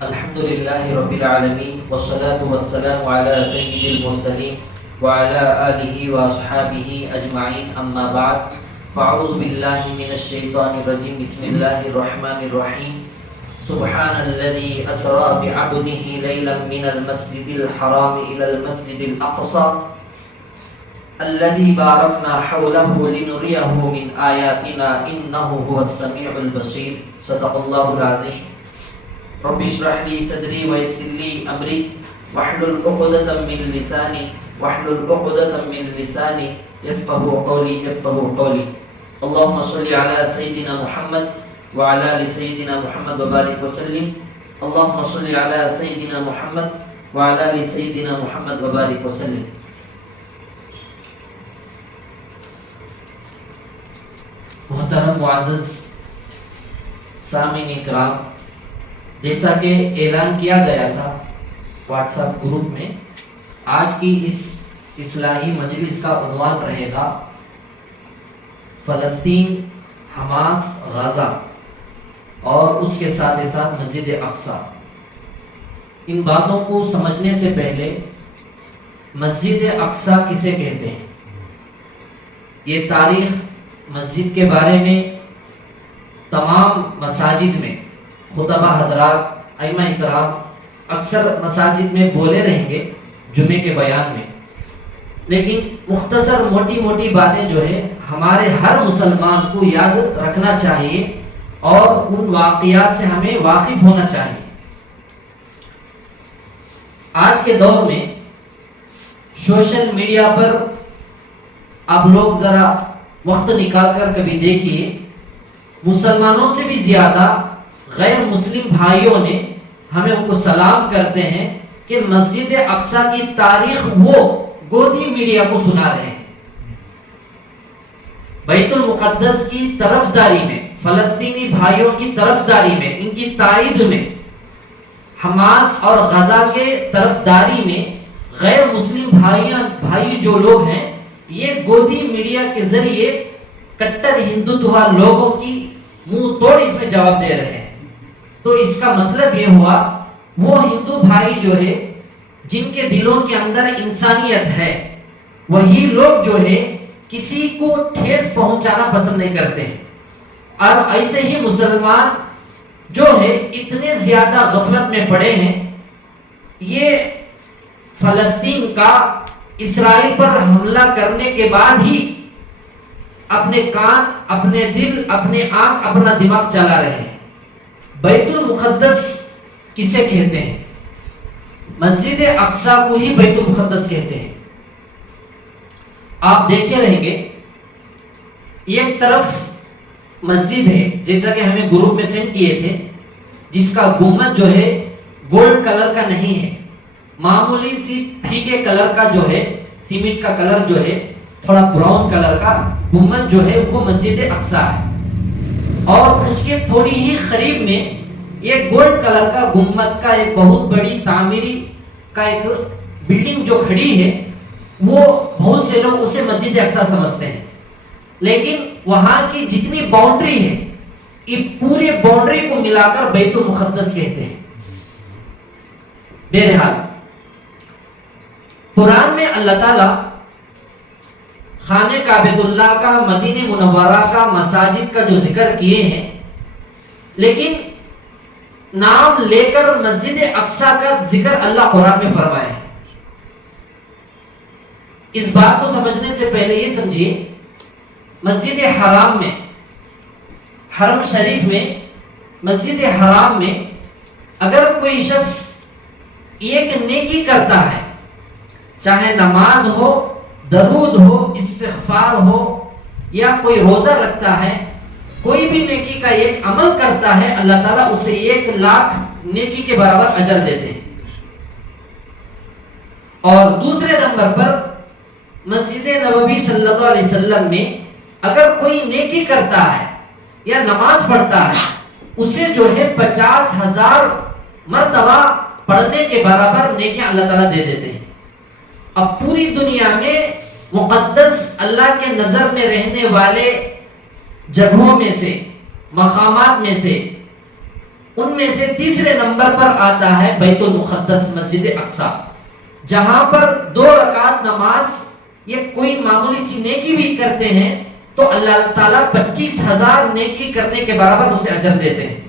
الحمد لله رب العالمين والصلاة والسلام على سيد المرسلين وعلى آله وأصحابه أجمعين أما بعد فأعوذ بالله من الشيطان الرجيم بسم الله الرحمن الرحيم سبحان الذي أسرى بعبده ليلا من المسجد الحرام إلى المسجد الأقصى الذي باركنا حوله لنريه من آياتنا إنه هو السميع البصير صدق الله العظيم رب اشرح لي صدري ويسر لي أمري واحلل عقدة من لساني يفقهوا قولي اللهم صل على سيدنا محمد وعلى آل سيدنا محمد وبارك وسلم اللهم صل على سيدنا محمد وعلى آل سيدنا محمد وبارك وسلم. محترم معزز سامعین کرام، جیسا کہ اعلان کیا گیا تھا واٹس ایپ گروپ میں، آج کی اس اصلاحی مجلس کا عنوان رہے گا فلسطین، حماس، غزہ اور اس کے ساتھ مسجد اقصی. ان باتوں کو سمجھنے سے پہلے مسجد اقصی کسے کہتے ہیں، یہ تاریخ مسجد کے بارے میں تمام مساجد میں خطبہ حضرات، ائمہ کرام اکثر مساجد میں بولے رہیں گے جمعے کے بیان میں، لیکن مختصر موٹی باتیں جو ہے ہمارے ہر مسلمان کو یاد رکھنا چاہیے اور ان واقعات سے ہمیں واقف ہونا چاہیے. آج کے دور میں سوشل میڈیا پر آپ لوگ ذرا وقت نکال کر کبھی دیکھیے، مسلمانوں سے بھی زیادہ غیر مسلم بھائیوں نے ہمیں ان کو سلام کرتے ہیں کہ مسجد اقصی کی تاریخ وہ گودی میڈیا کو سنا رہے ہیں. بیت المقدس کی طرفداری میں، فلسطینی بھائیوں کی طرفداری میں، ان کی تائید میں، حماس اور غزہ کے طرفداری میں غیر مسلم بھائی جو لوگ ہیں، یہ گودی میڈیا کے ذریعے کٹر ہندوتوا لوگوں کی منہ توڑ اس میں جواب دے رہے ہیں. تو اس کا مطلب یہ ہوا وہ ہندو بھائی جو ہے جن کے دلوں کے اندر انسانیت ہے، وہی لوگ جو ہے کسی کو ٹھیس پہنچانا پسند نہیں کرتے ہیں. اور ایسے ہی مسلمان جو ہے اتنے زیادہ غفلت میں پڑے ہیں، یہ فلسطین کا اسرائیل پر حملہ کرنے کے بعد ہی اپنے کان، اپنے دل، اپنے آنکھ، اپنا دماغ چلا رہے ہیں. بیت المقدس کسے کہتے ہیں؟ مسجد اقصی کو ہی بیت المقدس کہتے ہیں. آپ دیکھتے رہیں گے ایک طرف مسجد ہے، جیسا کہ ہمیں گروپ میں سینڈ کیے تھے، جس کا گنبد جو ہے گولڈ کلر کا نہیں ہے، معمولی سی پھیکے کلر کا جو ہے، سیمنٹ کا کلر جو ہے، تھوڑا براؤن کلر کا گنبد جو ہے وہ مسجد اقصی ہے. اور اس کے تھوڑی ہی قریب میں ایک گولڈ کلر کا گنبد کا ایک بہت بڑی تعمیری کا ایک بلڈنگ جو کھڑی ہے، وہ بہت سے لوگ اسے مسجد اقصی سمجھتے ہیں، لیکن وہاں کی جتنی باؤنڈری ہے، یہ پورے باؤنڈری کو ملا کر بیت المقدس کہتے ہیں. بہرحال قرآن میں اللہ تعالیٰ خانہ کعبۃ اللہ کا، مدینہ منورہ کا، مساجد کا جو ذکر کیے ہیں، لیکن نام لے کر مسجد اقصی کا ذکر اللہ قرآن میں فرمایا ہے. اس بات کو سمجھنے سے پہلے یہ سمجھیے، مسجد حرام میں، حرم شریف میں، مسجد حرام میں اگر کوئی شخص ایک نیکی کرتا ہے، چاہے نماز ہو، درود ہو، استغفار ہو، یا کوئی روزہ رکھتا ہے، کوئی بھی نیکی کا ایک عمل کرتا ہے، اللہ تعالیٰ اسے 1,00,000 نیکی کے برابر اجر دیتے ہیں. اور دوسرے نمبر پر مسجد نبوی صلی اللہ علیہ وسلم میں اگر کوئی نیکی کرتا ہے یا نماز پڑھتا ہے، اسے جو ہے 50,000 مرتبہ پڑھنے کے برابر نیکیاں اللہ تعالیٰ دے دیتے ہیں. اب پوری دنیا میں مقدس اللہ کے نظر میں رہنے والے جگہوں میں سے، مقامات میں سے ان میں سے تیسرے نمبر پر آتا ہے بیت المقدس، مسجد اقصی، جہاں پر 2 رکعت نماز یہ کوئی معمولی سی نیکی بھی کرتے ہیں تو اللہ تعالیٰ 25,000 نیکی کرنے کے برابر اسے اجر دیتے ہیں۔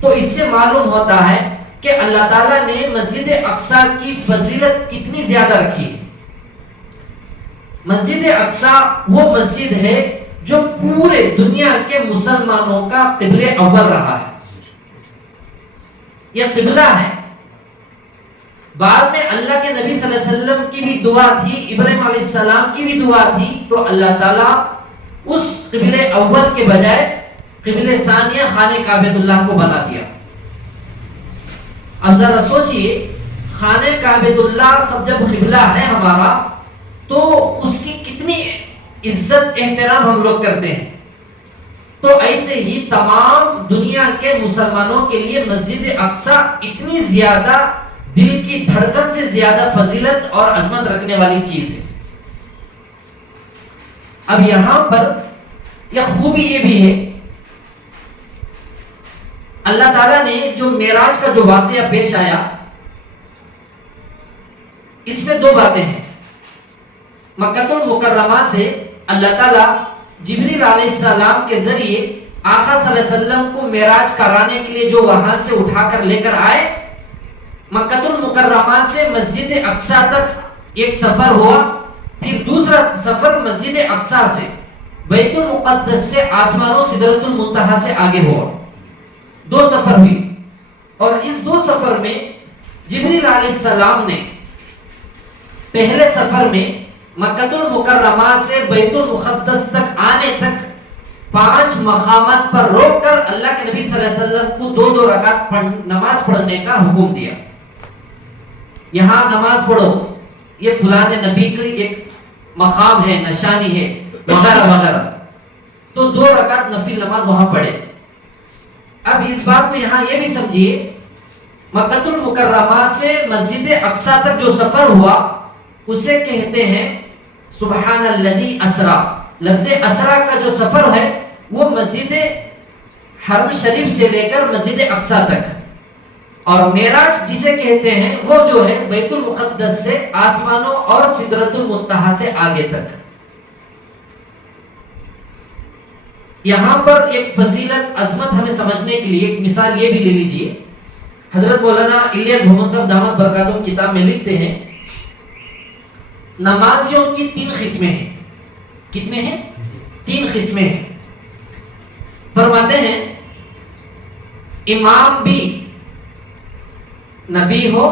تو اس سے معلوم ہوتا ہے کہ اللہ تعالیٰ نے مسجد اقصی کی فضیلت کتنی زیادہ رکھی ہے۔ مسجد اقصی وہ مسجد ہے جو پورے دنیا کے مسلمانوں کا قبلہ اول رہا ہے، یہ قبلہ ہے۔ بعد میں اللہ کے نبی صلی اللہ علیہ وسلم کی بھی دعا تھی، ابراہیم علیہ السلام کی بھی دعا تھی، تو اللہ تعالیٰ اس قبلہ اول کے بجائے قبلہ ثانیہ خانہ کعبۃ اللہ کو بنا دیا۔ اب ذرا سوچئے، خانہ کعبۃ اللہ جب قبلہ ہے ہمارا تو اس کی کتنی عزت احترام ہم لوگ کرتے ہیں، تو ایسے ہی تمام دنیا کے مسلمانوں کے لیے مسجد اقصی اتنی زیادہ دل کی دھڑکن سے زیادہ فضیلت اور عظمت رکھنے والی چیز ہے۔ اب یہاں پر یہ خوبی یہ بھی ہے، اللہ تعالیٰ نے جو معراج کا جو واقعہ پیش آیا، اس میں 2 باتیں ہیں۔ مکہ المکرمہ سے اللہ تعالیٰ جبریل علیہ السلام کے ذریعے آقا صلی اللہ علیہ وسلم کو معراج کرانے کے لیے جو وہاں سے اٹھا کر لے کر آئے، مکہ المکرمہ سے مسجد اقصی تک ایک سفر ہوا، پھر دوسرا سفر مسجد اقصی سے بیت المقدس سے آسمان و سدرۃ المنتہا سے آگے ہوا۔ 2 سفر ہوئی، اور اس 2 سفر میں جبریل علیہ السلام نے پہلے سفر میں مکہ المکرمہ سے بیت المقدس تک آنے تک 5 مقامات پر روک کر اللہ کے نبی صلی اللہ علیہ وسلم کو 2 رکعت نماز پڑھنے کا حکم دیا۔ یہاں نماز پڑھو، یہ فلاں نبی کی ایک مقام ہے، نشانی ہے، وغیرہ وغیرہ، تو 2 رکعت نفل نماز وہاں پڑھے۔ اب اس بات کو یہاں یہ بھی سمجھیے، مکہ المکرمہ سے مسجد اقصی تک جو سفر ہوا اسے کہتے ہیں سبحان الذی اسرا۔ لفظ اسرا کا جو سفر ہے وہ مسجد حرم شریف سے لے کر مسجد اقصی تک، اور معراج جسے کہتے ہیں وہ جو ہے بیت المقدس سے آسمانوں اور سدرۃ المنتہا سے آگے تک۔ یہاں پر ایک فضیلت عظمت ہمیں سمجھنے کے لیے ایک مثال یہ بھی لے لیجئے۔ حضرت مولانا الیاس بھون صاحب دامت برکاتہم کتاب میں لکھتے ہیں، نمازیوں کی 3 قسمیں ہیں۔ کتنے ہیں؟ 3 قسمیں ہیں۔ فرماتے ہیں امام بھی نبی ہو،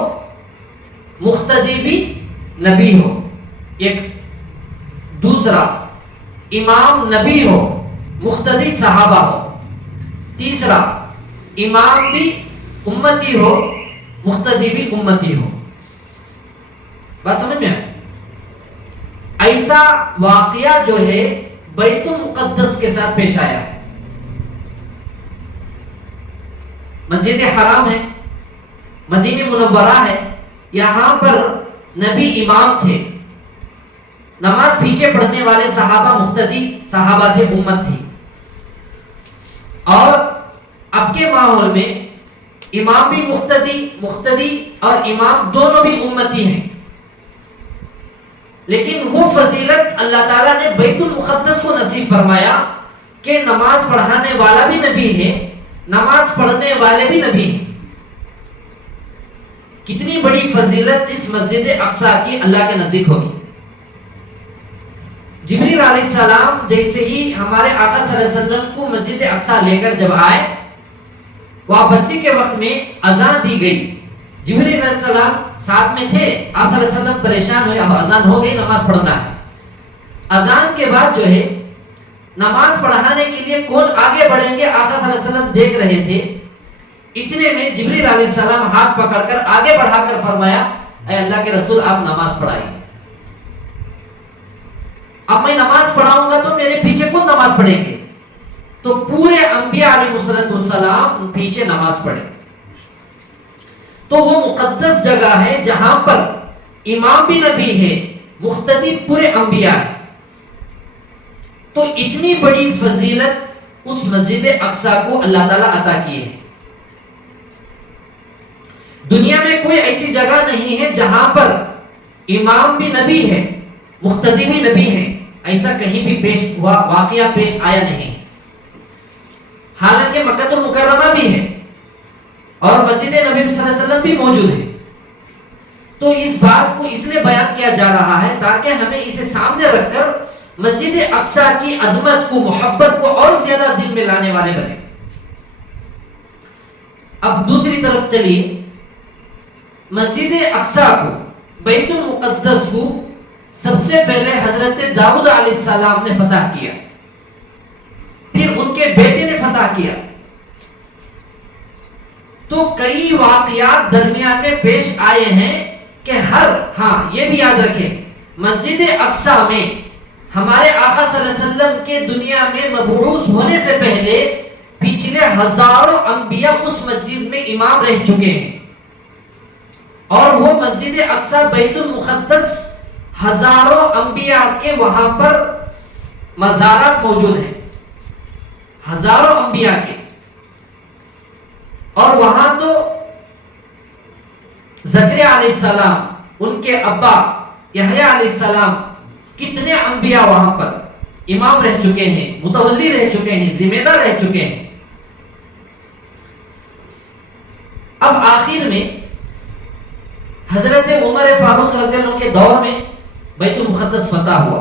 مقتدی بھی نبی ہو، ایک۔ دوسرا، امام نبی ہو، مقتدی صحابہ ہو۔ تیسرا، امام بھی امتی ہو، مقتدی بھی امتی ہو۔ بات سمجھ میں آئی؟ ایسا واقعہ جو ہے بیت المقدس کے ساتھ پیش آیا ہے۔ مسجد حرام ہے، مدینہ منورہ ہے، یہاں پر نبی امام تھے، نماز پیچھے پڑھنے والے صحابہ مقتدی صحابہ تھے، امت تھی۔ اور اب کے ماحول میں امام بھی مقتدی اور امام دونوں بھی امتی ہیں، لیکن وہ فضیلت اللہ تعالیٰ نے بیت المقدس کو نصیب فرمایا کہ نماز پڑھانے والا بھی نبی ہے، نماز پڑھنے والے بھی نبی ہیں۔ کتنی بڑی فضیلت اس مسجد اقصی کی اللہ کے نزدیک ہوگی۔ جبریل علیہ السلام جیسے ہی ہمارے آقا صلی اللہ علیہ وسلم کو مسجد اقصی لے کر جب آئے، واپسی کے وقت میں اذان دی گئی، جبریل علیہ السلام ساتھ میں تھے، آپ صلی اللہ علیہ وسلم پریشان ہوئے، اب اذان ہو گئی، نماز پڑھنا ہے۔ اذان کے بعد جو ہے نماز پڑھانے کے لیے کون آگے بڑھیں گے آقا صلی اللہ علیہ وسلم دیکھ رہے تھے۔ اتنے میں جبریل علیہ السلام ہاتھ پکڑ کر آگے بڑھا کر فرمایا، اے اللہ کے رسول آپ نماز پڑھائیے۔ اب میں نماز پڑھاؤں گا تو میرے پیچھے کون نماز پڑھیں گے؟ تو پورے انبیاء علیہ السلام پیچھے نماز پڑھے۔ تو وہ مقدس جگہ ہے جہاں پر امام بھی نبی ہے، مقتدی پورے انبیاء ہے۔ تو اتنی بڑی فضیلت اس مسجد اقصی کو اللہ تعالیٰ عطا کیے ہیں. دنیا میں کوئی ایسی جگہ نہیں ہے جہاں پر امام بھی نبی ہے، مقتدی بھی نبی ہے. ایسا کہیں بھی پیش ہوا واقعہ پیش آیا نہیں. حالانکہ مکہ المکرمہ بھی ہے اور مسجد نبی صلی اللہ علیہ وسلم بھی موجود ہے. تو اس بات کو اس لیے بیان کیا جا رہا ہے تاکہ ہمیں اسے سامنے رکھ کر مسجد اقصی کی عظمت کو، محبت کو اور زیادہ دل میں لانے والے بنے. اب دوسری طرف چلیے، مسجد اقصی کو، بیت المقدس کو سب سے پہلے حضرت داؤد علیہ السلام نے فتح کیا، پھر ان کے بیٹے نے فتح کیا. تو کئی واقعات درمیان میں پیش آئے ہیں کہ یہ بھی یاد رکھیں، مسجد اقصی میں ہمارے آقا صلی اللہ علیہ وسلم کے دنیا میں مبعوث ہونے سے پہلے پچھلے ہزاروں انبیاء اس مسجد میں امام رہ چکے ہیں. اور وہ مسجد اقصی بیت المقدس ہزاروں انبیاء کے وہاں پر مزارات موجود ہیں، ہزاروں انبیاء کے. اور وہاں تو زکریا علیہ السلام، ان کے ابا یحییٰ علیہ السلام، کتنے انبیاء وہاں پر امام رہ چکے ہیں، متولی رہ چکے ہیں، ذمہ دار رہ چکے ہیں. اب آخر میں حضرت عمر فاروق رضی اللہ عنہ کے دور میں بیت المقدس فتح ہوا،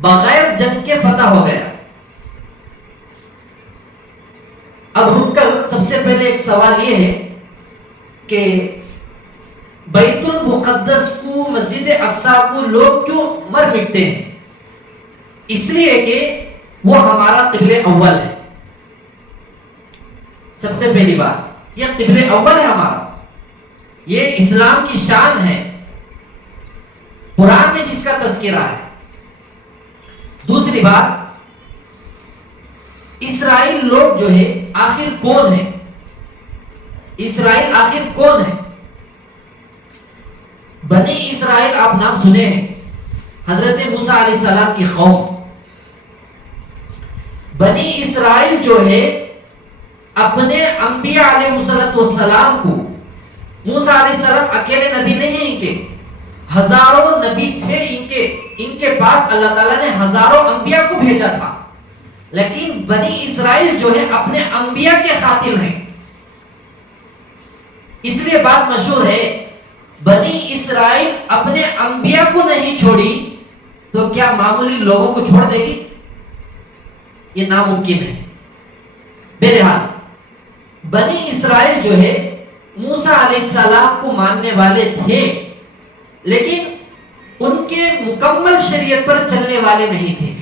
بغیر جنگ کے فتح ہو گیا. اب رک کر سب سے پہلے ایک سوال یہ ہے کہ بیت المقدس کو، مسجد اقصی کو لوگ کیوں مر مٹتے ہیں؟ اس لیے کہ وہ ہمارا قبلہ اول ہے. سب سے پہلی بات، یہ قبلہ اول ہے ہمارا، یہ اسلام کی شان ہے، قرآن میں جس کا تذکرہ ہے. دوسری بات، اسرائیل لوگ جو ہے آخر کون ہے؟ اسرائیل آخر کون ہے؟ بنی اسرائیل آپ نام سنے ہیں، حضرت موسیٰ علیہ السلام کی قوم. بنی اسرائیل جو ہے اپنے انبیاء علیہ السلام کو، موسیٰ علیہ السلام اکیلے نبی نہیں ہیں، ان کے ہزاروں نبی تھے، ان کے پاس اللہ تعالیٰ نے ہزاروں انبیاء کو بھیجا تھا. لیکن بنی اسرائیل جو ہے اپنے انبیاء کے قاتل ہیں. اس لیے بات مشہور ہے، بنی اسرائیل اپنے انبیاء کو نہیں چھوڑی تو کیا معمولی لوگوں کو چھوڑ دے گی؟ یہ ناممکن ہے. بہرحال بنی اسرائیل جو ہے موسیٰ علیہ السلام کو ماننے والے تھے، لیکن ان کے مکمل شریعت پر چلنے والے نہیں تھے.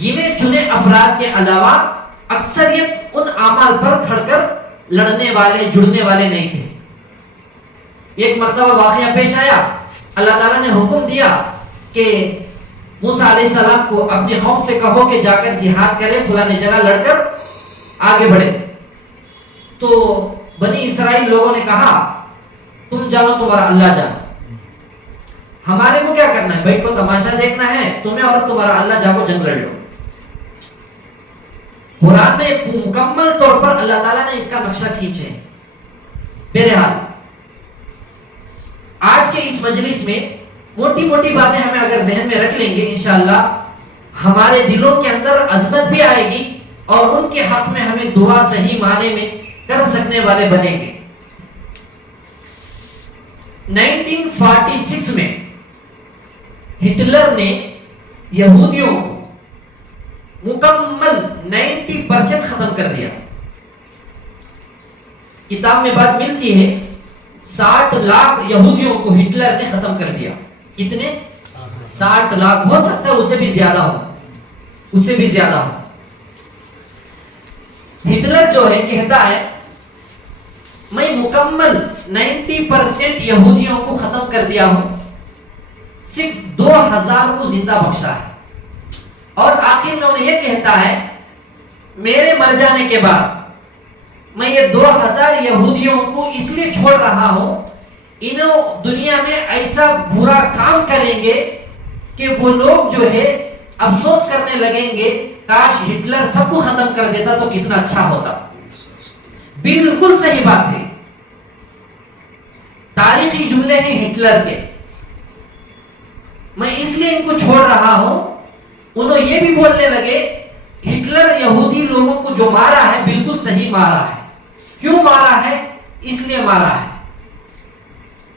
گنے چنے افراد کے علاوہ اکثریت ان اعمال پر کھڑ کر لڑنے والے، جڑنے والے نہیں تھے. ایک مرتبہ واقعہ پیش آیا، اللہ تعالیٰ نے حکم دیا کہ موسیٰ علیہ السلام کو اپنی قوم سے کہو کہ جا کر جہاد کرے، فلاں جگہ لڑ کر آگے بڑھے. تو بنی اسرائیل لوگوں نے کہا تم جانو تمہارا اللہ جانو، ہمارے کو کیا کرنا ہے؟ بھائی کو تماشا دیکھنا ہے تمہیں، اور تمہارا اللہ جاؤ جنگ لڑ لو. قرآن میں مکمل طور پر اللہ تعالیٰ نے اس کا نقشہ کھینچے. بہرحال آج کے اس مجلس میں موٹی موٹی باتیں ہمیں اگر ذہن میں رکھ لیں گے، انشاءاللہ ہمارے دلوں کے اندر عظمت بھی آئے گی اور ان کے حق میں ہمیں دعا صحیح معنی میں کر سکنے والے بنیں گے. 1946 میں ہٹلر نے یہودیوں کو مکمل 90% ختم کر دیا. کتاب میں بات ملتی ہے 60 لاکھ یہودیوں کو ہٹلر نے ختم کر دیا. کتنے؟ 60 لاکھ. ہو سکتا ہے اس سے بھی زیادہ ہو، اس سے بھی زیادہ ہو. ہٹلر جو ہے کہتا ہے میں مکمل 90% یہودیوں کو ختم کر دیا ہوں، صرف 2000 کو زندہ بخشا ہے. اور آخر میں انہیں یہ کہتا ہے میرے مر جانے کے بعد میں یہ 2000 یہودیوں کو اس لیے چھوڑ رہا ہوں، انہوں دنیا میں ایسا برا کام کریں گے کہ وہ لوگ جو ہے افسوس کرنے لگیں گے کاش ہٹلر سب کو ختم کر دیتا تو کتنا اچھا ہوتا. بالکل صحیح بات ہے. تاریخی جملے ہیں ہٹلر کے. میں اس لیے ان کو چھوڑ رہا ہوں. انہوں یہ بھی بولنے لگے ہٹلر یہودی لوگوں کو جو مارا ہے بالکل صحیح مارا ہے. کیوں مارا ہے؟ اس لیے مارا ہے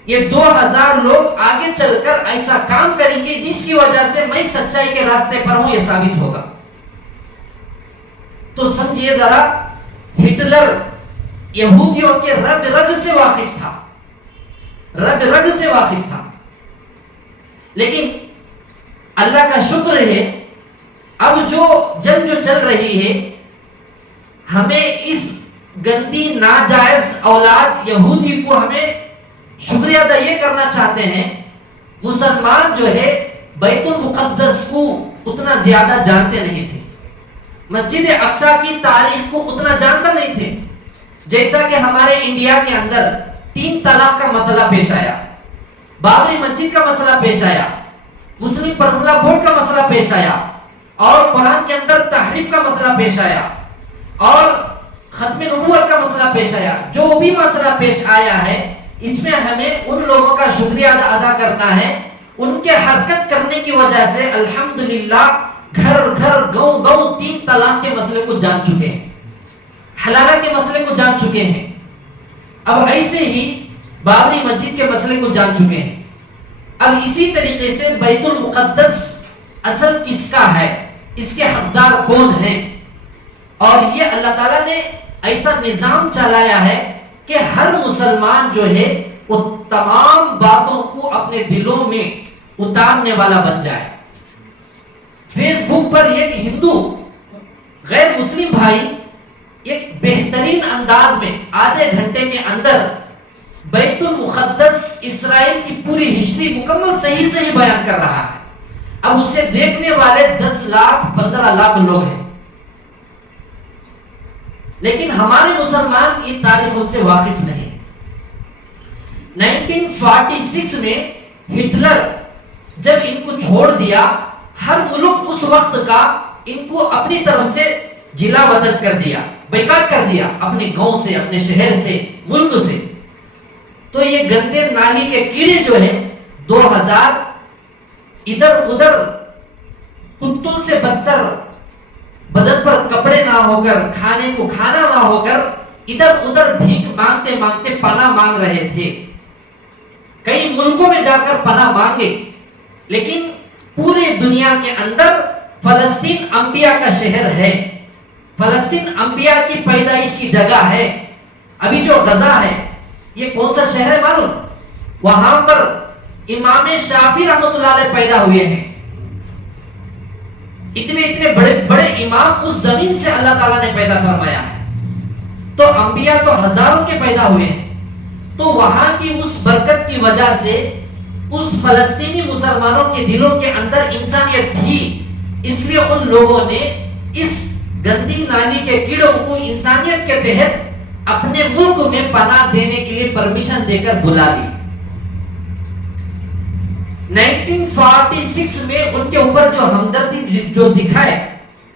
یہ 2000 لوگ آگے چل کر ایسا کام کریں گے جس کی وجہ سے میں سچائی کے راستے پر ہوں، یہ ثابت ہوگا. تو سمجھیے ذرا، ہٹلر یہودیوں کے رگ رگ سے واقف تھا، رگ رگ سے واقف تھا. لیکن اللہ کا شکر ہے اب جو جنگ جو چل رہی ہے، ہمیں اس گندی ناجائز اولاد یہودی کو ہمیں شکریہ ادا یہ کرنا چاہتے ہیں. مسلمان جو ہے بیت المقدس کو اتنا زیادہ جانتے نہیں تھے، مسجد اقصی کی تاریخ کو اتنا جانتا نہیں تھے. جیسا کہ ہمارے انڈیا کے اندر 3 طلاق کا مسئلہ پیش آیا، بابری مسجد کا مسئلہ پیش آیا، مسلم پرسنل بورڈ کا مسئلہ پیش آیا، اور قرآن کے اندر تحریف کا مسئلہ پیش آیا، اور ختم نبوت کا مسئلہ پیش آیا. جو بھی مسئلہ پیش آیا ہے اس میں ہمیں ان لوگوں کا شکریہ ادا کرنا ہے. ان کے حرکت کرنے کی وجہ سے الحمدللہ گھر گھر گاؤں گاؤں 3 طلاق کے مسئلے کو جان چکے ہیں، حلالہ کے مسئلے کو جان چکے ہیں. اب ایسے ہی بابری مسجد کے مسئلے کو جان چکے ہیں. اب اسی طریقے سے بیت المقدس اصل کس کا ہے، اس کے حقدار کون ہیں، اور یہ اللہ تعالیٰ نے ایسا نظام چلایا ہے کہ ہر مسلمان جو ہے وہ تمام باتوں کو اپنے دلوں میں اتارنے والا بن جائے. فیس بک پر ایک ہندو غیر مسلم بھائی ایک بہترین انداز میں آدھے گھنٹے کے اندر بیت المقدس اسرائیل کی پوری ہسٹری مکمل صحیح صحیح بیان کر رہا ہے. اب اسے دیکھنے والے 10 لاکھ 15 لاکھ لوگ ہیں، لیکن ہمارے مسلمان ان تاریخوں سے واقف نہیں. 1946 میں ہٹلر جب ان کو چھوڑ دیا، ہر ملک اس وقت کا ان کو اپنی طرف سے جلا وطن کر دیا، بیکاٹ کر دیا، اپنے گاؤں سے، اپنے شہر سے، ملک سے. تو یہ گندے نالی کے کیڑے جو ہیں 2000 ادھر ادھر کتوں سے بدتر، بدن پر کپڑے نہ ہو کر، کھانے کو کھانا نہ ہو کر، ادھر ادھر بھیک مانگتے مانگتے پناہ مانگ رہے تھے. کئی ملکوں میں جا کر پناہ مانگے، لیکن پورے دنیا کے اندر فلسطین انبیاء کا شہر ہے، فلسطین انبیاء کی پیدائش کی جگہ ہے. ابھی جو غزہ ہے یہ کون سا شہر ہے معلوم؟ وہاں پر امام شافعی رحمۃ اللہ علیہ پیدا ہوئے ہیں. اتنے بڑے بڑے امام اس زمین سے اللہ تعالیٰ نے پیدا فرمایا ہے. تو انبیاء تو ہزاروں کے پیدا ہوئے ہیں. تو وہاں کی اس برکت کی وجہ سے اس فلسطینی مسلمانوں کے دلوں کے اندر انسانیت تھی، اس لیے ان لوگوں نے اس گندی نالی کے کیڑوں کو انسانیت کے تحت اپنے ملک میں پناہ دینے کے لیے پرمیشن دے کر بلا لی. 1946 میں ان کے اوپر جو ہمدردی جو دکھائے،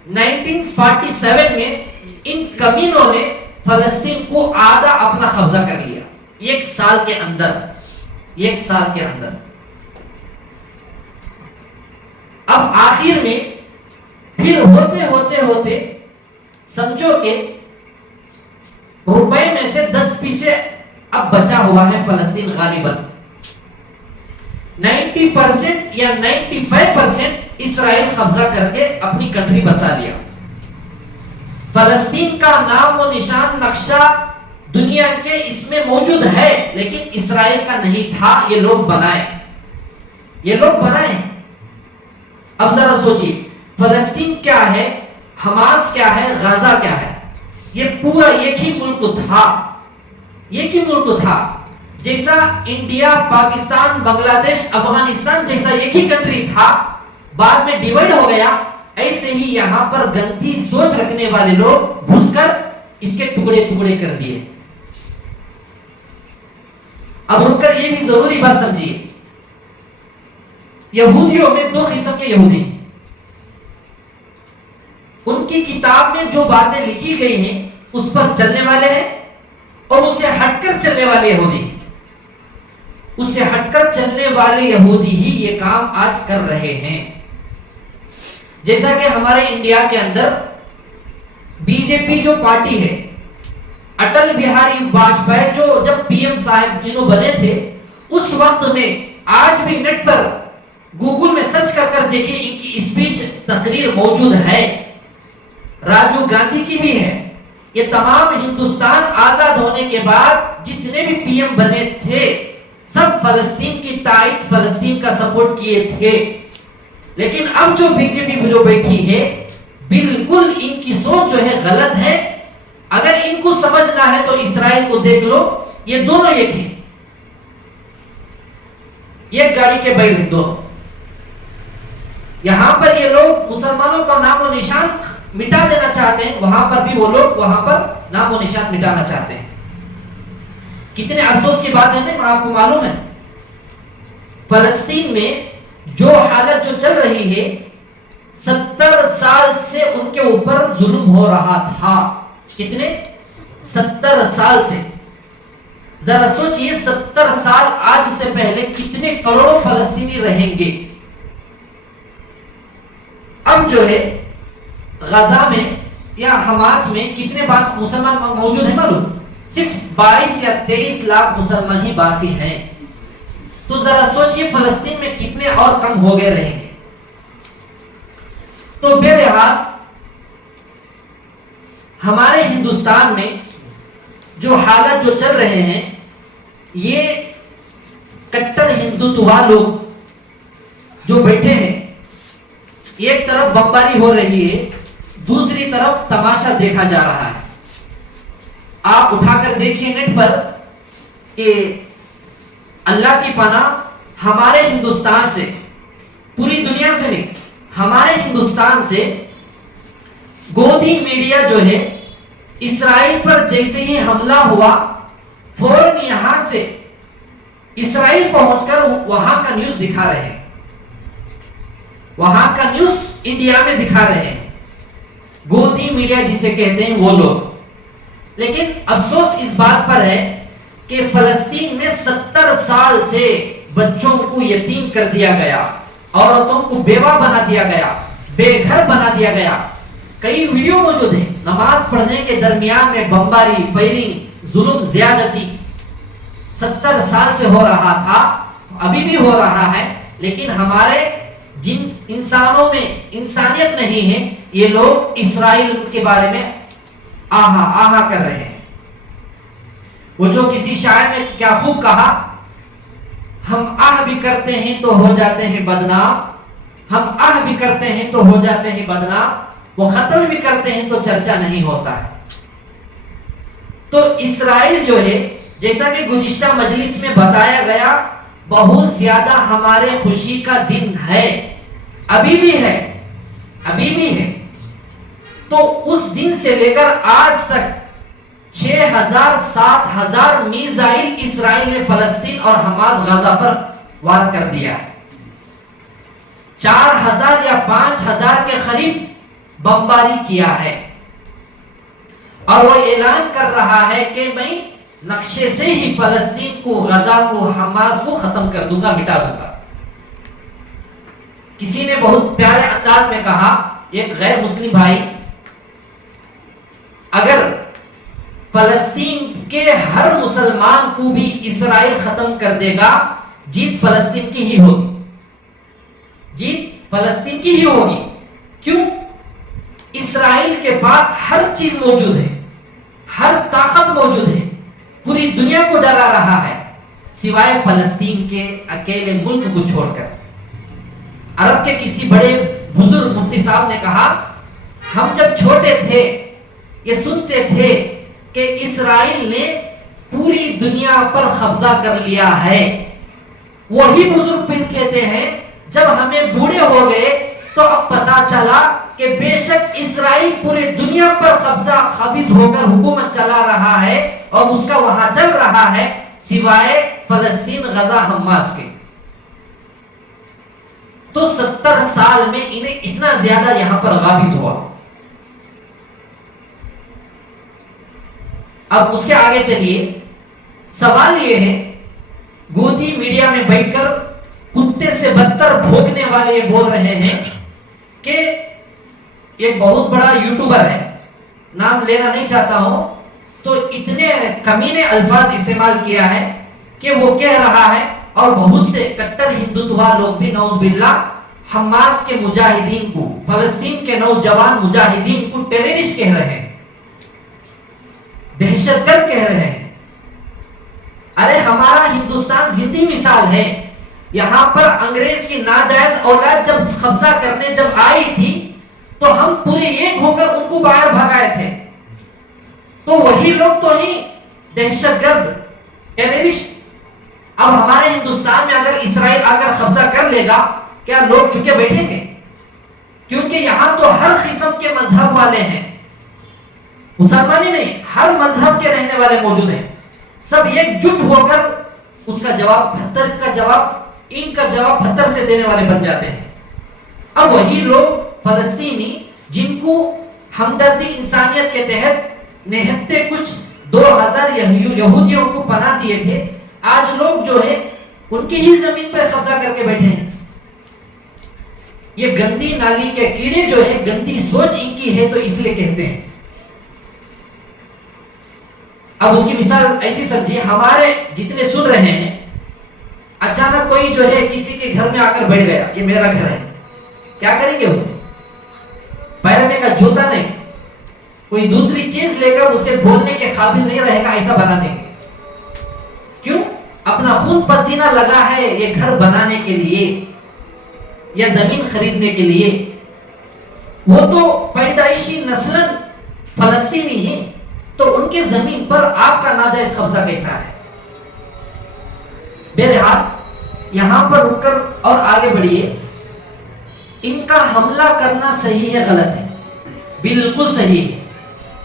1947 میں ان کمینوں نے فلسطین کو آدھا اپنا قبضہ کر لیا. 1 سال کے اندر، 1 سال کے اندر. اب آخر میں پھر ہوتے ہوتے ہوتے سمجھو کہ روپے میں سے 10 پیسے اب بچا ہوا ہے فلسطین غالباً. 90% یا 95% اسرائیل قبضہ کر کے اپنی کنٹری بسا لیا. فلسطین کا نام و نشان نقشہ دنیا کے اس میں موجود ہے، لیکن اسرائیل کا نہیں تھا. یہ لوگ بنائے، یہ لوگ بنائے. اب ذرا سوچیے، فلسطین کیا ہے، حماس کیا ہے، غزہ کیا ہے. یہ پورا ایک ہی ملک تھا، ایک ہی ملک تھا. جیسا انڈیا، پاکستان، بنگلہ دیش، افغانستان جیسا ایک ہی کنٹری تھا، بعد میں ڈیوائیڈ ہو گیا. ایسے ہی یہاں پر گندی سوچ رکھنے والے لوگ گھس کر اس کے ٹکڑے ٹکڑے کر دیے. اب رک کر یہ بھی ضروری بات سمجھیے، یہودیوں میں 2 قسم کے یہودی. کی کتاب میں جو باتیں لکھی گئی ہیں اس پر چلنے والے ہیں اور اس سے ہٹ کر چلنے والے یہودی، اس سے ہٹ کر چلنے والے یہودی ہی یہ کام آج کر رہے ہیں. جیسا کہ ہمارے انڈیا کے اندر بی جے پی جو پارٹی ہے، اٹل بہاری واجپئی جو جب پی ایم صاحب جنہوں بنے تھے اس وقت میں، آج بھی نیٹ پر گوگل میں سرچ کر کر دیکھیں ان کی اسپیچ تقریر موجود ہے. راجیو گاندھی کی بھی ہے. یہ تمام ہندوستان آزاد ہونے کے بعد جتنے بھی پی ایم بنے تھے سب فلسطین کی تائید، فلسطین کا سپورٹ کیے تھے. لیکن اب جو بی جے پی جو بیٹھی ہے بالکل ان کی سوچ جو ہے غلط ہے. اگر ان کو سمجھنا ہے تو اسرائیل کو دیکھ لو، یہ دونوں ایک ہیں، ایک گاڑی کے بیل ہیں دونوں. یہاں پر یہ لوگ مسلمانوں کا نام و نشان مٹا دینا چاہتے ہیں، وہاں پر بھی وہ لوگ وہاں پر نام و نشان مٹانا چاہتے ہیں. کتنے افسوس کی بات ہے نا، آپ کو معلوم ہے فلسطین میں جو حالت جو چل رہی ہے، 70 سال سے ان کے اوپر ظلم ہو رہا تھا. کتنے؟ 70 سال سے. ذرا سوچئے 70 سال آج سے پہلے کتنے کروڑوں فلسطینی رہیں گے. اب جو ہے غزہ میں یا حماس میں کتنے مسلمان موجود ہیں معلوم؟ صرف 22 یا 23 لاکھ مسلمان ہی باقی ہیں. تو ذرا سوچئے فلسطین میں کتنے اور کم ہو گئے رہیں گے. تو بہرحال ہمارے ہندوستان میں جو حالت جو چل رہے ہیں، یہ کٹر ہندوتوا لوگ جو بیٹھے ہیں، ایک طرف بمباری ہو رہی ہے، دوسری طرف تماشا دیکھا جا رہا ہے. آپ اٹھا کر دیکھیں نیٹ پر کہ اللہ کی پناہ ہمارے ہندوستان سے، پوری دنیا سے نہیں، ہمارے ہندوستان سے گودی میڈیا جو ہے اسرائیل پر جیسے ہی حملہ ہوا فوراً یہاں سے اسرائیل پہنچ کر وہاں کا نیوز دکھا رہے ہیں، وہاں کا نیوز انڈیا میں دکھا رہے ہیں. گودی میڈیا جسے کہتے ہیں وہ لوگ. لیکن افسوس اس بات پر ہے کہ فلسطین میں 70 سال سے بچوں کو یتیم کر دیا گیا، عورتوں کو بیوہ بنا دیا گیا، بے گھر بنا دیا گیا. کئی ویڈیو موجود ہیں، نماز پڑھنے کے درمیان میں بمباری، فائرنگ، ظلم، زیادتی 70 سال سے ہو رہا تھا، ابھی بھی ہو رہا ہے. لیکن ہمارے جن انسانوں میں انسانیت نہیں ہے، یہ لوگ اسرائیل کے بارے میں آہا آہا کر رہے ہیں. وہ جو کسی شاعر نے کیا خوب کہا، ہم آہ بھی کرتے ہیں تو ہو جاتے ہیں بدنام، ہم آہ بھی کرتے ہیں تو ہو جاتے ہیں بدنام، وہ قتل بھی کرتے ہیں تو چرچا نہیں ہوتا ہے. تو اسرائیل جو ہے، جیسا کہ گزشتہ مجلس میں بتایا گیا، بہت زیادہ ہمارے خوشی کا دن ہے، ابھی بھی ہے، ابھی بھی ہے. تو اس دن سے لے کر آج تک 6000 7000 میزائل اسرائیل نے فلسطین اور حماس غزہ پر وار کر دیا. 4000 یا 5000 کے قریب بمباری کیا ہے. اور وہ اعلان کر رہا ہے کہ میں نقشے سے ہی فلسطین کو، غزہ کو، حماس کو ختم کر دوں گا، مٹا دوں گا. کسی نے بہت پیارے انداز میں کہا، ایک غیر مسلم بھائی، اگر فلسطین کے ہر مسلمان کو بھی اسرائیل ختم کر دے گا، جیت فلسطین کی ہی ہوگی، جیت فلسطین کی ہی ہوگی. کیوں؟ اسرائیل کے پاس ہر چیز موجود ہے، ہر طاقت موجود ہے، پوری دنیا کو ڈرا رہا ہے، سوائے فلسطین کے اکیلے ملک کو چھوڑ کر. عرب کے کسی بڑے بزرگ مفتی صاحب نے کہا، ہم جب چھوٹے تھے یہ سنتے تھے کہ اسرائیل نے پوری دنیا پر قبضہ کر لیا ہے. وہی بزرگ پھر کہتے ہیں، جب ہمیں بوڑھے ہو گئے تو اب پتا چلا کہ بے شک اسرائیل پورے دنیا پر قابض ہو کر حکومت چلا رہا ہے اور اس کا وہاں چل رہا ہے، سوائے فلسطین، غزہ، حماس کے. تو 70 سال میں انہیں اتنا زیادہ یہاں پر قابض ہوا. اب اس کے آگے چلیے. سوال یہ ہے, گودی میڈیا میں بیٹھ کر کتے سے بدتر بھونکنے والے یہ بول رہے ہیں کہ ایک بہت بڑا یوٹیوبر ہے, نام لینا نہیں چاہتا ہوں, تو اتنے کمینے الفاظ استعمال کیا ہے کہ وہ کہہ رہا ہے, اور بہت سے کٹر ہندوتوا لوگ بھی نعوذ باللہ حماس کے مجاہدین کو, فلسطین کے نوجوان مجاہدین کو ٹیررسٹ کہہ رہے ہیں, دہشت گرد کہہ رہے ہیں. ارے ہمارا ہندوستان زندہ مثال ہے. یہاں پر انگریز کی ناجائز اولاد جب قبضہ کرنے جب آئی تھی تو ہم پورے ایک ہو کر ان کو باہر بھگائے تھے. تو وہی لوگ تو ہی دہشت گرد, ٹیررسٹ. اب ہمارے ہندوستان میں اگر اسرائیل آ کر قبضہ کر لے گا, کیا لوگ چکے بیٹھیں گے؟ کیونکہ یہاں تو ہر قسم کے مذہب والے ہیں, مسلمانی نہیں, ہر مذہب کے رہنے والے موجود ہیں. سب ایک جٹ ہو کر اس کا جواب پتھر کا جواب, ان کا جواب پتھر سے دینے والے بن جاتے ہیں. اب وہی لوگ فلسطینی جن کو ہمدردی انسانیت کے تحت نہتے کچھ 2000 یہودیوں کو پناہ دیے تھے, آج لوگ جو ہے ان کی ہی زمین پر قبضہ کر کے بیٹھے ہیں. یہ گندی نالی کے کیڑے جو ہے, گندی سوچ ان کی ہے تو اس لیے کہتے ہیں. اب اس کی مثال ایسی سمجھیے, ہمارے جتنے سن رہے ہیں, اچانک کوئی جو ہے کسی کے گھر میں آ کر بیٹھ گیا, یہ میرا گھر ہے, کیا کریں گے اسے؟ پہننے کا جوتا نہیں, کوئی دوسری چیز لے کر اسے بولنے کے قابل نہیں رہے گا, ایسا بنا دیں گے. کیوں؟ اپنا خون پسینہ لگا ہے یہ گھر بنانے کے لیے یا زمین خریدنے کے لیے. وہ تو پیدائشی نسلاً فلسطینی ہیں, تو ان کے زمین پر آپ کا ناجائز قبضہ کیسا ہے؟ بہرحال یہاں پر رک کر اور آگے بڑھیے. ان کا حملہ کرنا صحیح ہے غلط ہے؟ بالکل صحیح ہے,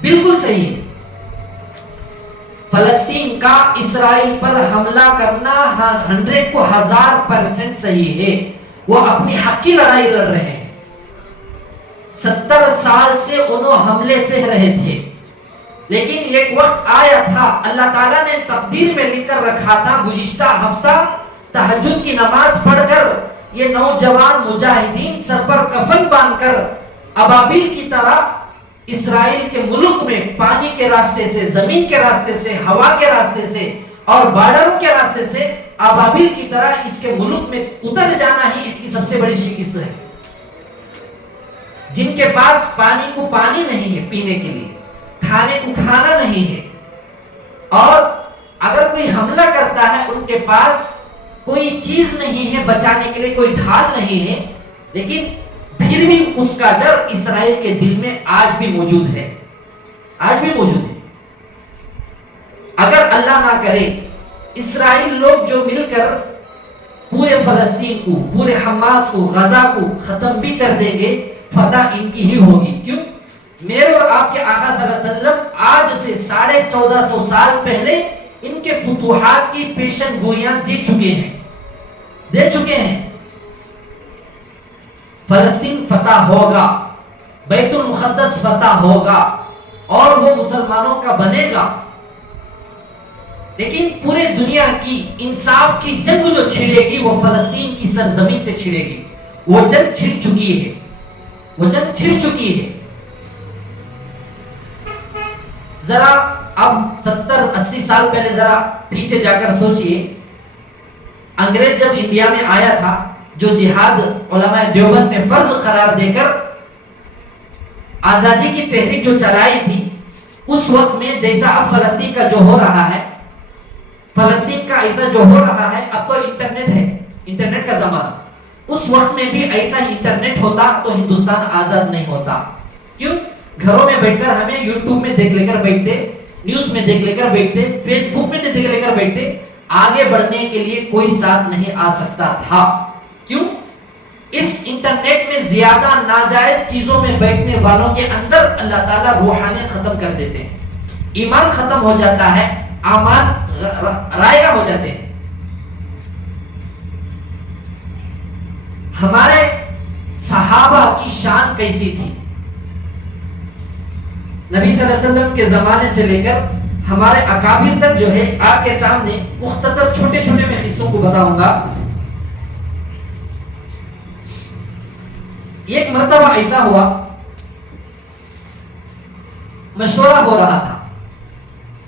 بالکل صحیح ہے. فلسطین کا اسرائیل پر حملہ کرنا 100 کو 1000% صحیح ہے. وہ اپنی حق کی لڑائی لڑ رہے ہیں. 70 سال سے انہوں حملے سہ رہے تھے, لیکن ایک وقت آیا تھا, اللہ تعالیٰ نے تقدیر میں لکھ کر رکھا تھا. گزشتہ ہفتہ تہجد کی نماز پڑھ کر یہ نوجوان مجاہدین سر پر کفن باندھ کر ابابیل کی طرح اسرائیل کے ملک میں پانی کے راستے سے, زمین کے راستے سے, ہوا کے راستے سے اور بارڈروں کے راستے سے ابابیل کی طرح اس کے ملک میں اتر جانا ہی اس کی سب سے بڑی شکست ہے. جن کے پاس پانی کو پانی نہیں ہے پینے کے لیے, کھانے کو کھانا نہیں ہے, اور اگر کوئی حملہ کرتا ہے ان کے پاس کوئی چیز نہیں ہے بچانے کے لیے, کوئی ڈھال نہیں ہے, لیکن پھر بھی اس کا ڈر اسرائیل کے دل میں آج بھی موجود ہے, آج بھی موجود ہے. اگر اللہ نہ کرے اسرائیل لوگ جو مل کر پورے فلسطین کو, پورے حماس کو, غزہ کو ختم بھی کر دیں گے, فتح ان کی ہی ہوگی. کیوں؟ میرے اور آپ کے آقا صلی اللہ علیہ وسلم آج سے 1450 سال پہلے ان کے فتوحات کی پیشن گوئیاں دے چکے ہیں. فلسطین فتح ہوگا, بیت المقدس فتح ہوگا, اور وہ مسلمانوں کا بنے گا. لیکن پورے دنیا کی انصاف کی جنگ جو چھڑے گی وہ فلسطین کی سرزمین سے چھڑے گی. وہ جنگ چھڑ چکی ہے, وہ جنگ چھڑ چکی ہے. ذرا اب 70-80 سال پہلے ذرا پیچھے جا کر سوچئے, انگریز جب انڈیا میں آیا تھا, جو جہاد علماء دیوبند نے فرض قرار دے کر آزادی کی تحریک جو چلائی تھی, اس وقت میں جیسا اب فلسطین کا جو ہو رہا ہے, فلسطین کا ایسا جو ہو رہا ہے, اب تو انٹرنیٹ ہے, انٹرنیٹ کا زمانہ, اس وقت میں بھی ایسا انٹرنیٹ ہوتا تو ہندوستان آزاد نہیں ہوتا. کیوں؟ گھروں میں بیٹھ کر ہمیں یوٹیوب میں دیکھ لے کر بیٹھتے, نیوز میں دیکھ لے کر بیٹھتے, فیس بک میں دیکھ لے کر بیٹھتے, آگے بڑھنے کے لیے کوئی ساتھ نہیں آ سکتا تھا. کیوں؟ اس انٹرنیٹ میں زیادہ ناجائز چیزوں میں بیٹھنے والوں کے اندر اللہ تعالیٰ روحانیت ختم کر دیتے ہیں, ایمان ختم ہو جاتا ہے, اعمال رائگاں ہو جاتے ہیں. ہمارے صحابہ کی شان کیسی تھی؟ نبی صلی اللہ علیہ وسلم کے زمانے سے لے کر ہمارے اکابر تک جو ہے آپ کے سامنے مختصر چھوٹے چھوٹے میں قصوں کو بتاؤں گا. ایک مرتبہ ایسا ہوا، مشورہ ہو رہا تھا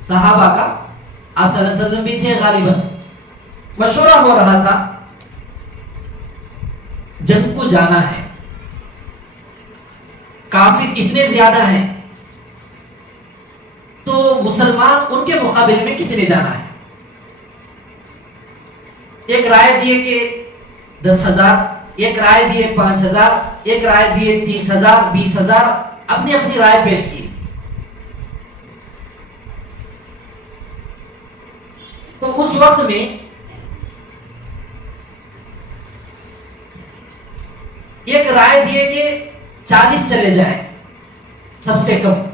صحابہ کا، آپ صلی اللہ علیہ وسلم بھی تھے غالباً. مشورہ ہو رہا تھا جنگ کو جانا ہے، کافر اتنے زیادہ ہیں تو مسلمان ان کے مقابلے میں کتنے جانا ہے. ایک رائے دیے کہ 10,000، ایک رائے دیے 5,000، ایک رائے دیے 30,000، 20,000، اپنی اپنی رائے پیش کی. تو اس وقت میں ایک رائے دیے کہ 40 چلے جائیں سب سے کم.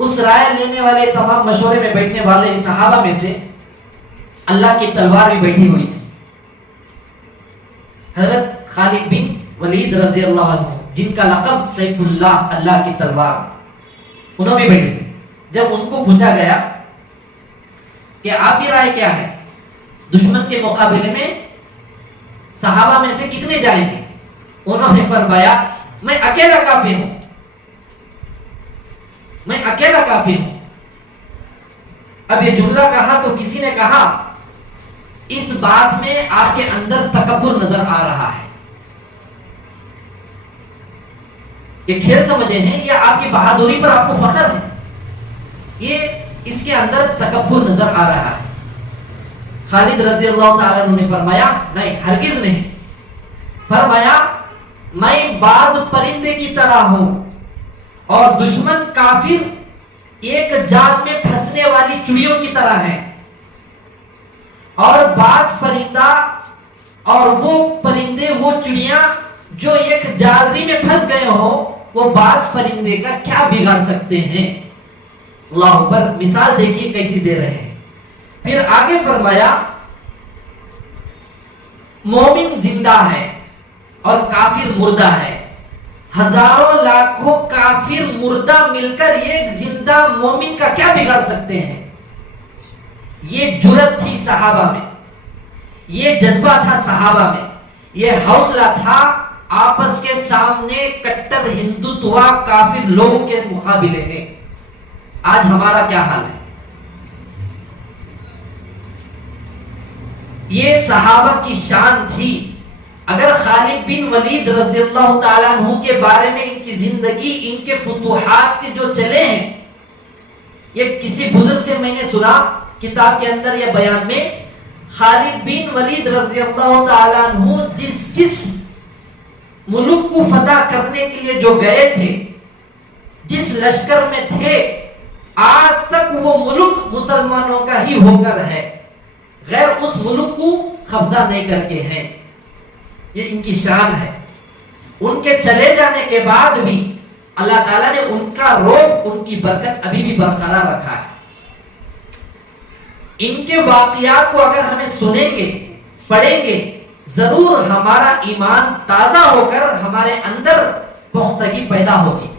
اس رائے لینے والے تمام مشورے میں بیٹھنے والے ان صحابہ میں سے اللہ کی تلوار بھی بیٹھی ہوئی تھی. حضرت خالد بن ولید رضی اللہ عنہ، جن کا لقب سیف اللہ، اللہ کی تلوار، انہوں بھی بیٹھے تھے. جب ان کو پوچھا گیا کہ آپ کی رائے کیا ہے، دشمن کے مقابلے میں صحابہ میں سے کتنے جائیں گے، انہوں نے فرمایا میں اکیلا کافی ہوں، میں اکیلا کافی ہوں. اب یہ جملہ کہا تو کسی نے کہا اس بات میں آپ کے اندر تکبر نظر آ رہا ہے، یہ کھیل سمجھے ہیں یا آپ کی بہادری پر آپ کو فخر ہے؟ یہ اس کے اندر تکبر نظر آ رہا ہے. خالد رضی اللہ تعالیٰ عنہ نے فرمایا نہیں، ہرگز نہیں. فرمایا میں باز پرندے کی طرح ہوں اور دشمن کافر ایک جال میں پھنسنے والی چڑیوں کی طرح ہے. اور باز پرندہ اور وہ پرندے، وہ چڑیاں جو ایک جالری میں پھنس گئے ہوں، وہ باز پرندے کا کیا بگاڑ سکتے ہیں. اللہ اکبر. مثال دیکھیے کیسی دے رہے ہیں. پھر آگے فرمایا مومن زندہ ہے اور کافر مردہ ہے. ہزاروں لاکھوں کافر مردہ مل کر ایک زندہ مومن کا کیا بگاڑ سکتے ہیں. یہ جرأت تھی صحابہ میں، یہ جذبہ تھا صحابہ میں، یہ حوصلہ تھا آپس کے سامنے کٹر ہندوتوا کافر لوگوں کے مقابلے میں. آج ہمارا کیا حال ہے؟ یہ صحابہ کی شان تھی. اگر خالد بن ولید رضی اللہ تعالیٰ عنہ کے بارے میں ان کی زندگی، ان کے فتوحات کے جو چلے ہیں، یہ کسی بزرگ سے میں نے سنا کتاب کے اندر یا بیان میں، خالد بن ولید رضی اللہ تعالیٰ عنہ جس ملک کو فتح کرنے کے لیے جو گئے تھے، جس لشکر میں تھے، آج تک وہ ملک مسلمانوں کا ہی ہو کر ہے، غیر اس ملک کو قبضہ نہیں کر کے ہیں. یہ ان کی شان ہے. ان کے چلے جانے کے بعد بھی اللہ تعالیٰ نے ان کا روب، ان کی برکت ابھی بھی برقرار رکھا ہے. ان کے واقعات کو اگر ہمیں سنیں گے، پڑھیں گے، ضرور ہمارا ایمان تازہ ہو کر ہمارے اندر پختگی پیدا ہوگی.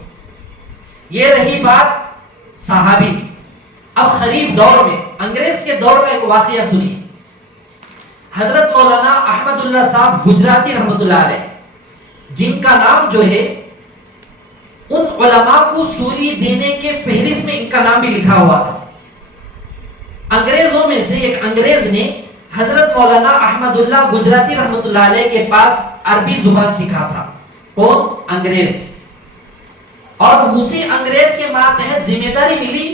یہ رہی بات صحابی. اب قریب دور میں، انگریز کے دور کا ایک واقعہ سنیے. حضرت مولانا احمد اللہ صاحب گجراتی رحمت اللہ علیہ، جن کا نام جو ہے ان علماء کو سوری دینے کے فہرست میں ان کا نام بھی لکھا ہوا تھا. انگریزوں میں سے ایک انگریز نے حضرت مولانا احمد اللہ گجراتی رحمت اللہ علیہ کے پاس عربی زبان سیکھا تھا. کون؟ انگریز. اور اسی انگریز کے ماتحت ذمہ داری ملی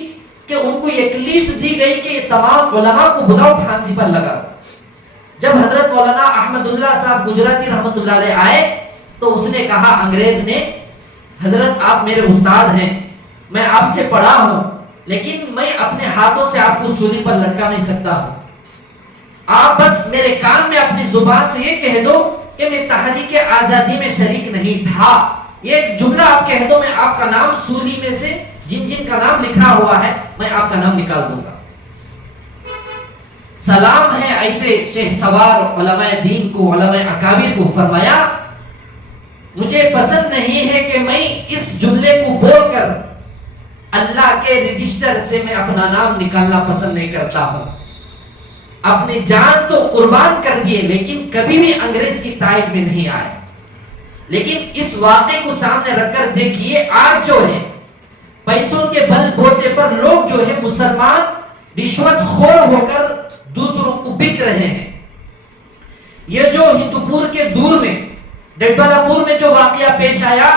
کہ ان کو ایک لسٹ دی گئی کہ یہ تمام علماء کو بلاؤ، پھانسی پر لگاؤ. جب حضرت مولانا احمد اللہ صاحب گجراتی رحمت اللہ علیہ آئے تو اس نے کہا، انگریز نے، حضرت آپ میرے استاد ہیں، میں آپ سے پڑھا ہوں، لیکن میں اپنے ہاتھوں سے آپ کو سولی پر لٹکا نہیں سکتا ہوں. آپ بس میرے کان میں اپنی زبان سے یہ کہہ دو کہ میں تحریک آزادی میں شریک نہیں تھا. ایک جملہ آپ کہہ دو، میں آپ کا نام سولی میں سے جن جن کا نام لکھا ہوا ہے میں آپ کا نام نکال دوں گا. سلام ہے ایسے شیخ سوار علماء دین کو، علماء اکابر کو. فرمایا مجھے پسند نہیں ہے کہ میں اس جملے کو بول کر اللہ کے رجسٹر سے میں اپنا نام نکالنا پسند نہیں کرتا ہوں. اپنی جان تو قربان کر دیے لیکن کبھی بھی انگریز کی تائید میں نہیں آئے. لیکن اس واقعے کو سامنے رکھ کر دیکھیے آج جو ہے پیسوں کے بل بوتے پر لوگ جو ہے مسلمان رشوت خور ہو کر دوسروں کو بک رہے ہیں. یہ جو ہندوپور کے دور میں ڈڈبالا پور میں جو واقعہ پیش آیا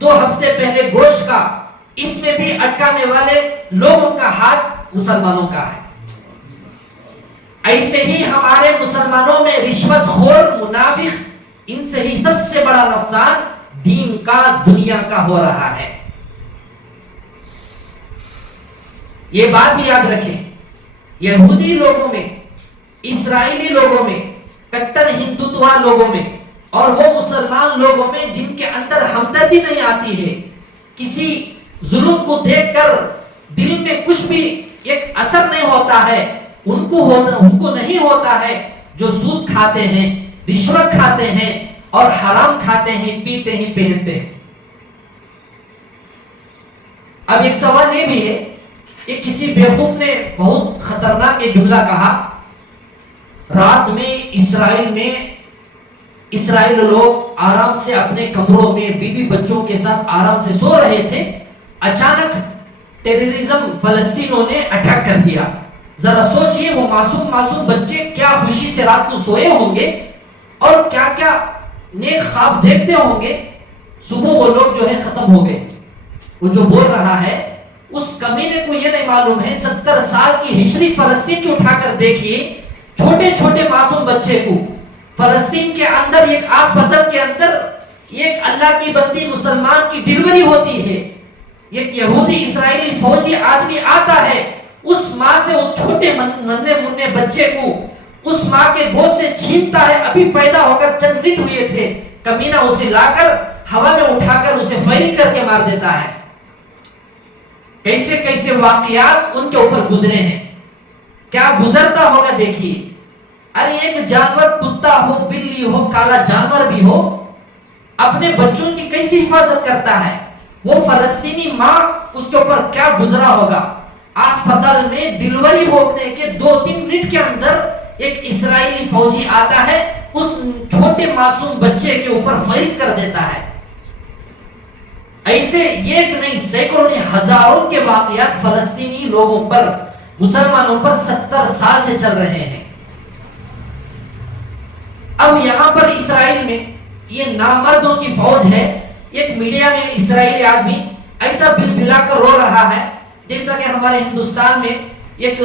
2 ہفتے پہلے گوشت کا, اس میں بھی اٹکانے والے لوگوں کا ہاتھ مسلمانوں کا ہے. ایسے ہی ہمارے مسلمانوں میں رشوت خور منافق, ان سے ہی سب سے بڑا نقصان دین کا دنیا کا ہو رہا ہے. یہ بات بھی یاد رکھیں, یہودی لوگوں میں, اسرائیلی لوگوں میں, کٹر ہندوتوا لوگوں میں اور وہ مسلمان لوگوں میں جن کے اندر ہمدردی نہیں آتی ہے, کسی ظلم کو دیکھ کر دل میں کچھ بھی ایک اثر نہیں ہوتا ہے, ان کو نہیں ہوتا ہے جو سود کھاتے ہیں, رشوت کھاتے ہیں اور حرام کھاتے ہیں, پیتے ہیں, پہنتے ہیں. اب ایک سوال یہ بھی ہے کہ کسی بیوقوف نے بہت خطرناک یہ جملہ کہا, رات میں اسرائیل لوگ آرام سے اپنے کمروں میں بیوی بچوں کے ساتھ آرام سے سو رہے تھے, اچانک ٹیررزم فلسطینوں نے اٹیک کر دیا. ذرا سوچئے وہ معصوم بچے کیا خوشی سے رات کو سوئے ہوں گے اور کیا کیا نیک خواب دیکھتے ہوں گے. صبح وہ لوگ جو ہے ختم ہو گئے. وہ جو بول رہا ہے اس کمینے کو یہ نہیں معلوم ہے 70 سال کی ہجری فلسطین کی اٹھا کر دیکھیے, چھوٹے چھوٹے معصوم بچے کو فلسطین کے اندر ایک ہاسپٹل کے اندر ایک اللہ کی بندی مسلمان کی ڈلیوری ہوتی ہے, ایک یہودی اسرائیلی فوجی آدمی آتا ہے, اس ماں سے اس چھوٹے ننھے منھے بچے کو اس ماں کے گود سے چھینتا ہے, ابھی پیدا ہو کر چند منٹ ہوئے تھے, کمینہ اسے لا کر ہوا میں اٹھا کر اسے فائرنگ کر کے مار دیتا ہے. کیسے کیسے واقعات ان کے اوپر گزرے ہیں, کیا گزرتا ہوگا دیکھیے. ارے ایک جانور, کتا ہو, بلی ہو, کالا جانور بھی ہو, اپنے بچوں کی کیسی حفاظت کرتا ہے, وہ فلسطینی ماں اس کے اوپر کیا گزرا ہوگا. ہسپتال میں ڈلیوری ہونے کے 2-3 منٹ کے اندر ایک اسرائیلی فوجی آتا ہے, اس چھوٹے معصوم بچے کے اوپر فائرنگ کر دیتا ہے. ایسے ایک نہیں سینکڑوں نہیں ہزاروں کے واقعات فلسطینی لوگوں پر, مسلمانوں پر 70 سال سے چل رہے ہیں. اب یہاں پر اسرائیل میں یہ نامردوں کی فوج ہے. ایک میڈیا میں اسرائیلی آدمی ایسا بل بلا کر رو رہا ہے جیسا کہ ہمارے ہندوستان میں ایک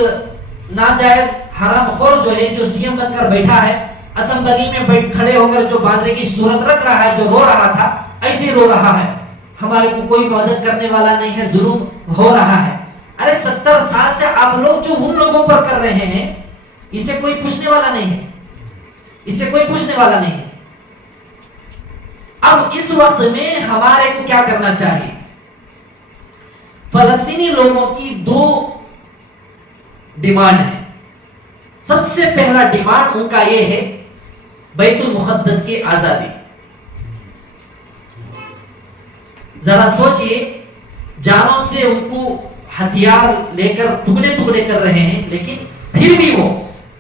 ناجائز حرام خور جو ہے, جو سی ایم بن کر بیٹھا ہے, اسمبلی میں کھڑے ہو کر جو باندھنے کی صورت رکھ رہا ہے, جو رو رہا تھا, ایسے ہی رو رہا ہے. ہمارے کو کوئی مدد کرنے والا نہیں ہے, ظلم ہو رہا ہے. ارے 70 سال سے آپ لوگ جو ان لوگوں پر کر رہے ہیں, اسے کوئی پوچھنے والا نہیں ہے, اسے کوئی پوچھنے والا نہیں ہے. اب اس وقت میں ہمارے کو کیا کرنا چاہیے؟ فلسطینی لوگوں کی 2 ڈیمانڈ ہے. سب سے پہلا ڈیمانڈ ان کا یہ ہے بیت المقدس کی آزادی. ذرا سوچئے, جانوں سے ان کو ہتھیار لے کر ٹکڑے ٹکڑے کر رہے ہیں, لیکن پھر بھی وہ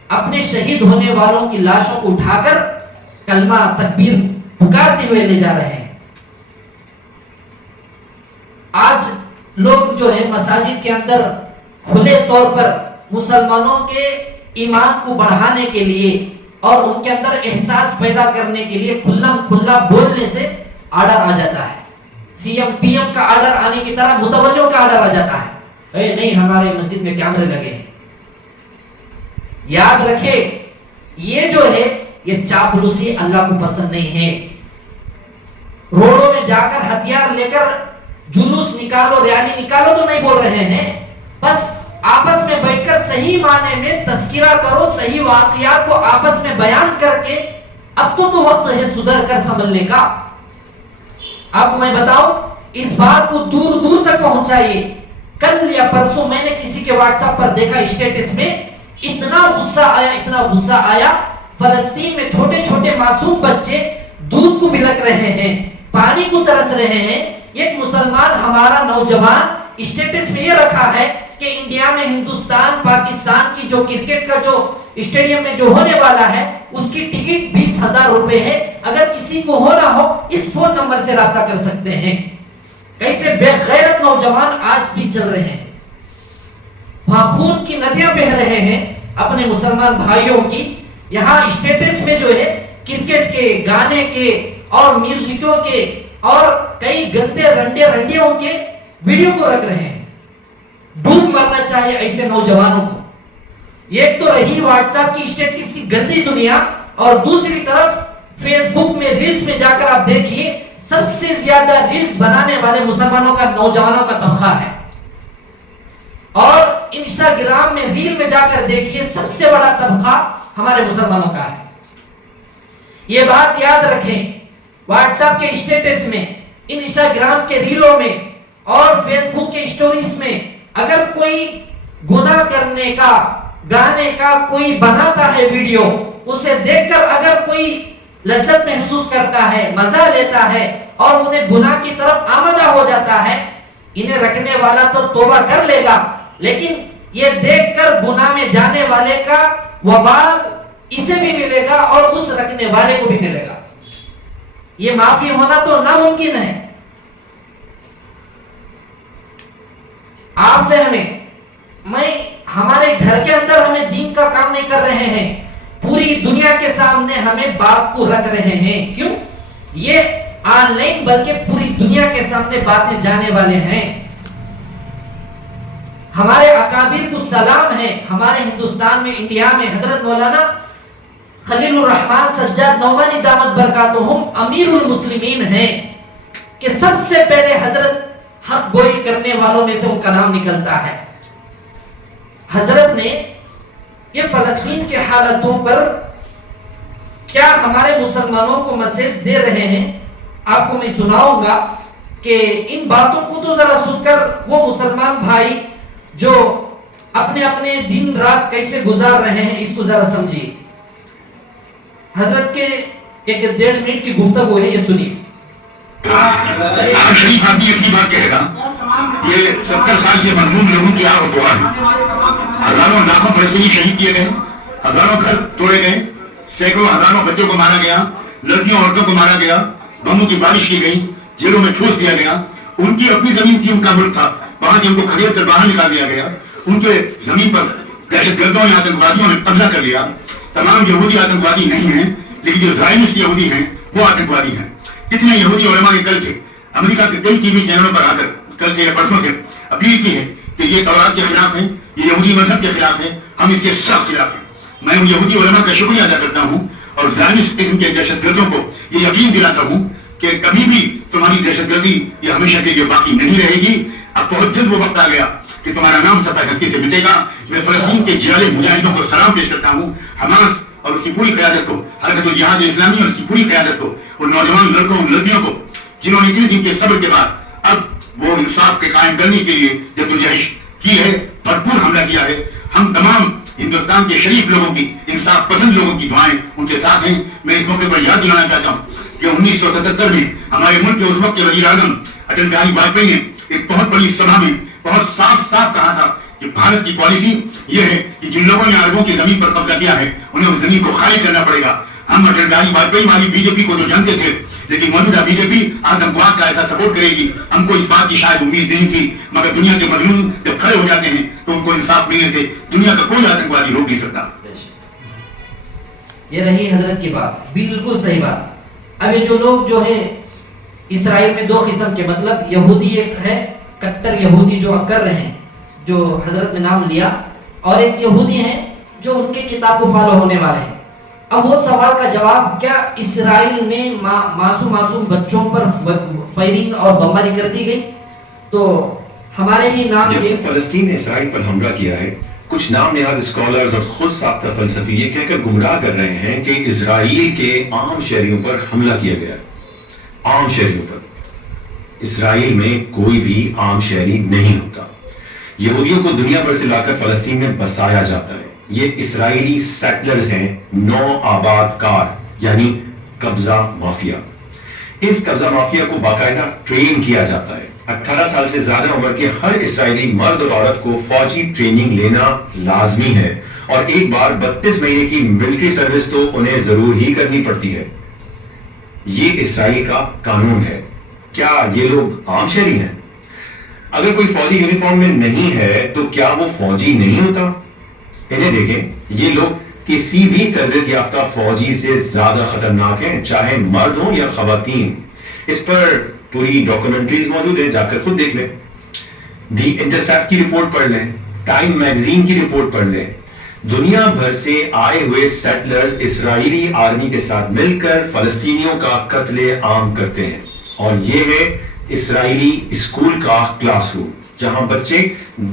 اپنے شہید ہونے والوں کی لاشوں کو اٹھا کر کلمہ تکبیر پکارتے ہوئے لے جا رہے ہیں. آج لوگ جو ہے مساجد کے اندر کھلے طور پر مسلمانوں کے ایمان کو بڑھانے کے لیے اور ان کے اندر احساس پیدا کرنے کے لیے کھلا بولنے سے آرڈر آ جاتا ہے. سی ایم پی ایم کا آرڈر آنے کی طرح متولیوں کا آرڈر آ جاتا ہے, اے نہیں ہمارے مسجد میں کیمرے لگے ہیں. یاد رکھے, یہ جو ہے یہ چاپلوسی اللہ کو پسند نہیں ہے. روڈوں میں جا کر ہتھیار لے کر جلوس نکالو, ریلی نکالو تو نہیں بول رہے ہیں, بس آپس میں بیٹھ کر صحیح معنی میں تذکرہ کرو, صحیح واقعات کو آپس میں بیان کر کے اب تو وقت ہے سدھر کر سنبھلنے کا. آپ کو میں بتاؤں, اس بات کو دور دور تک پہنچائیے. کل یا پرسوں میں نے کسی کے واٹس ایپ پر دیکھا اسٹیٹس میں, اتنا غصہ آیا. فلسطین میں چھوٹے چھوٹے معصوم بچے دودھ کو بلک رہے ہیں, پانی کو ترس رہے ہیں. ایک مسلمان ہمارا نوجوان اسٹیٹس میں یہ رکھا ہے کہ انڈیا میں ہندوستان پاکستان کی جو کرکٹ کا جو اسٹیڈیم میں جو ہونے والا ہے اس کی ٹکٹ 20,000 روپے ہے. اگر کسی کو ہونا ہو اس فون نمبر سے رابطہ کر سکتے ہیں. کیسے بے غیرت نوجوان آج بھی چل رہے ہیں, وہاں خون کی ندیاں بہہ رہے ہیں اپنے مسلمان بھائیوں کی. یہاں اسٹیٹس میں جو ہے کرکٹ کے, گانے کے اور میوزکوں کے اور کئی گندے رنڈیوں کے ویڈیو کو رکھ رہے ہیں. ڈوب مرنا چاہیے ایسے نوجوانوں کو. ایک تو رہی واٹس ایپ کی اسٹیٹس کی گندی دنیا, اور دوسری طرف فیس بک میں ریلز میں جا کر آپ دیکھیے سب سے زیادہ ریلز بنانے والے مسلمانوں کا, نوجوانوں کا طبقہ ہے. اور انسٹاگرام میں ریل میں جا کر دیکھیے سب سے بڑا طبقہ ہمارے مسلمانوں کا ہے. یہ بات یاد رکھیں, واٹس ایپ کے اسٹیٹس میں, انسٹاگرام کے ریلوں میں اور فیس بک کے اسٹوریز میں اگر کوئی گناہ کرنے کا, گانے کا کوئی بناتا ہے ویڈیو, اسے دیکھ کر اگر کوئی لذت محسوس کرتا ہے, مزہ لیتا ہے اور انہیں گناہ کی طرف آمادہ ہو جاتا ہے, انہیں رکھنے والا تو توبہ کر لے گا, لیکن یہ دیکھ کر گناہ میں جانے والے کا وبال اسے بھی ملے گا اور اس رکھنے والے کو بھی ملے گا. یہ معافی ہونا تو ناممکن ہے. آپ سے ہمارے گھر کے اندر ہمیں دین کا کام نہیں کر رہے ہیں, پوری دنیا کے سامنے ہمیں بات کو رکھ رہے ہیں. کیوں؟ یہ آن لائن بلکہ پوری دنیا کے سامنے باتیں جانے والے ہیں. ہمارے اکابر کو سلام ہے. ہمارے ہندوستان میں, انڈیا میں حضرت مولانا خلیل الرحمن سجاد نعمانی دامت برکاتہم امیر المسلمین ہیں کہ سب سے پہلے حضرت حق گوئی کرنے والوں میں سے ان کا نام نکلتا ہے. حضرت نے یہ فلسطین کے حالتوں پر کیا ہمارے مسلمانوں کو میسج دے رہے ہیں, آپ کو میں سناؤں گا کہ ان باتوں کو تو ذرا سن کر وہ مسلمان بھائی جو اپنے اپنے دن رات کیسے گزار رہے ہیں اس کو ذرا سمجھیے. حضرت کے 1.5 منٹ کی گفتگو ہے, یہ سنیے. شریف آدمی اپنی بات کہے گا, یہ 70 سال سے مرحوم لوگوں کی آگ افواہ ہے. ہزاروں لاکھوں فلسطینی شہید کیے گئے, ہزاروں گھر توڑے گئے, سینکڑوں ہزاروں بچوں کو مارا گیا, لڑکیوں عورتوں کو مارا گیا, بموں کی بارش کی گئی, جیلوں میں ٹھوس دیا گیا. ان کی اپنی زمین تھی, ان کا ملک تھا, وہاں سے ان کو کھدیڑ کر باہر نکال دیا گیا. ان کے زمین پر دہشت گردوں یا آتنکوادیوں نے قبضہ کر لیا. تمام یہودی آتنکوادی نہیں ہیں, لیکن جو زائنسٹ یہودی ہیں وہ آتنکوادی ہیں. کتنے یہودی علماء نے کل سے امریکہ کے کئی ٹی وی چینلوں پر آ کر کل سے یا پرسوں سے اپیل کی ہے کہ یہ تورات کے خلاف ہیں, یہ یہودی مذہب کے خلاف ہے, ہم اس کے سخت خلاف ہیں. میں ان یہودی علماء کا شکریہ ادا کرتا ہوں اور زائنسٹ قسم کے دہشت گردوں کو یہ یقین دلاتا ہوں کہ کبھی بھی تمہاری دہشت گردی یہ ہمیشہ کے لیے باقی نہیں رہے گی. اب بہت جلد وہ وقت آ گیا کہ تمہارا نام صفحہ ہستی سے مٹے گا. میں فلسطین کے جلال مجاہدوں کو سلام پیش کرتا ہوں, حماس اور اس کی پوری قیادت کو, حرکت الجہاد اسلامی اور اس کی پوری قیادت کو, ان نوجوان لڑکوں اور لڑکیوں کو جنہوں نے اتنے دن کے صبر کے بعد اب وہ انصاف کے قائم کرنے کے لیے جدوجہد کی ہے, بھرپور حملہ کیا ہے. ہم تمام ہندوستان کے شریف لوگوں کی, انصاف پسند لوگوں کی دعائیں ان کے ساتھ ہیں. میں اس موقع پر یاد دلانا چاہتا ہوں کہ 1977 میں ہمارے ملک کے اس وقت کے وزیر اعظم اٹل بہاری واجپئی نے ایک بہت بڑی سبھا میں بہت صاف کہا تھا کہ بھارت کی پالیسی یہ ہے کہ جن لوگوں نے عربوں کی زمین پر قبضہ کیا ہے انہیں اس زمین کو خالی کرنا پڑے گا. ہم اٹل بہاری واجپئی والی بی جے پی کو تو جانتے تھے, لیکن موجودہ بی جے پی آتنکواد کا ایسا سپورٹ کرے گی, ہم کو اس بات کی شاید امید نہیں تھی. مگر دنیا کے مظلوم جب کھڑے ہو جاتے ہیں تو ان کو انصاف ملنے سے دنیا کا کوئی آتنکوادی روک نہیں سکتا. یہ رہی حضرت کی بات, بالکل صحیح بات. اب یہ جو لوگ جو ہے اسرائیل میں 2 قسم کے, مطلب یہودی ایک ہے کٹر یہودی جو کر رہے ہیں جو حضرت نے نام لیا, اور ایک یہودی ہیں جو ان کے کتاب کو فالو ہونے والے ہیں. اب وہ سوال کا جواب, کیا اسرائیل میں معصوم بچوں پر فائرنگ اور بمباری کر دی گئی؟ تو ہمارے ہی نام جب سے فلسطین نے اسرائیل پر حملہ کیا ہے, کچھ نام نہاد اسکالرز اور خود ساختہ فلسفی یہ کہہ کر گمراہ کر رہے ہیں کہ اسرائیل کے عام شہریوں پر حملہ کیا گیا. عام شہریوں پر اسرائیل میں کوئی بھی عام شہری نہیں ہوتا. یہودیوں کو دنیا بھر سے لا کر فلسطین میں بسایا جاتا ہے. یہ اسرائیلی سیٹلرز ہیں, نو آباد کار, یعنی قبضہ مافیا. اس قبضہ مافیا کو باقاعدہ ٹرین کیا جاتا ہے. 18 سال سے زیادہ عمر کے ہر اسرائیلی مرد اور عورت کو فوجی ٹریننگ لینا لازمی ہے، اور ایک بار 32 مہینے کی ملٹری سروس تو انہیں ضرور ہی کرنی پڑتی ہے۔ یہ اسرائیل کا قانون ہے۔ کیا یہ لوگ عام شہری ہیں؟ اگر کوئی فوجی یونیفارم میں نہیں ہے تو کیا وہ فوجی نہیں ہوتا؟ انہیں دیکھیں، یہ لوگ کسی بھی تربیت یافتہ فوجی سے زیادہ خطرناک ہیں، چاہے مرد ہوں یا خواتین۔ اس پر پوری ڈاکومنٹریز موجود ہیں، جا کر خود دیکھ لیں۔ دی انٹرسیپٹ کی رپورٹ پڑھ لیں، ٹائم میگزین کی رپورٹ پڑھ لیں۔ دنیا بھر سے آئے ہوئے سیٹلرز اسرائیلی آرمی کے ساتھ مل کر فلسطینیوں کا قتل عام کرتے ہیں، اور یہ ہے اسرائیلی اسکول کا کلاس روم، جہاں بچے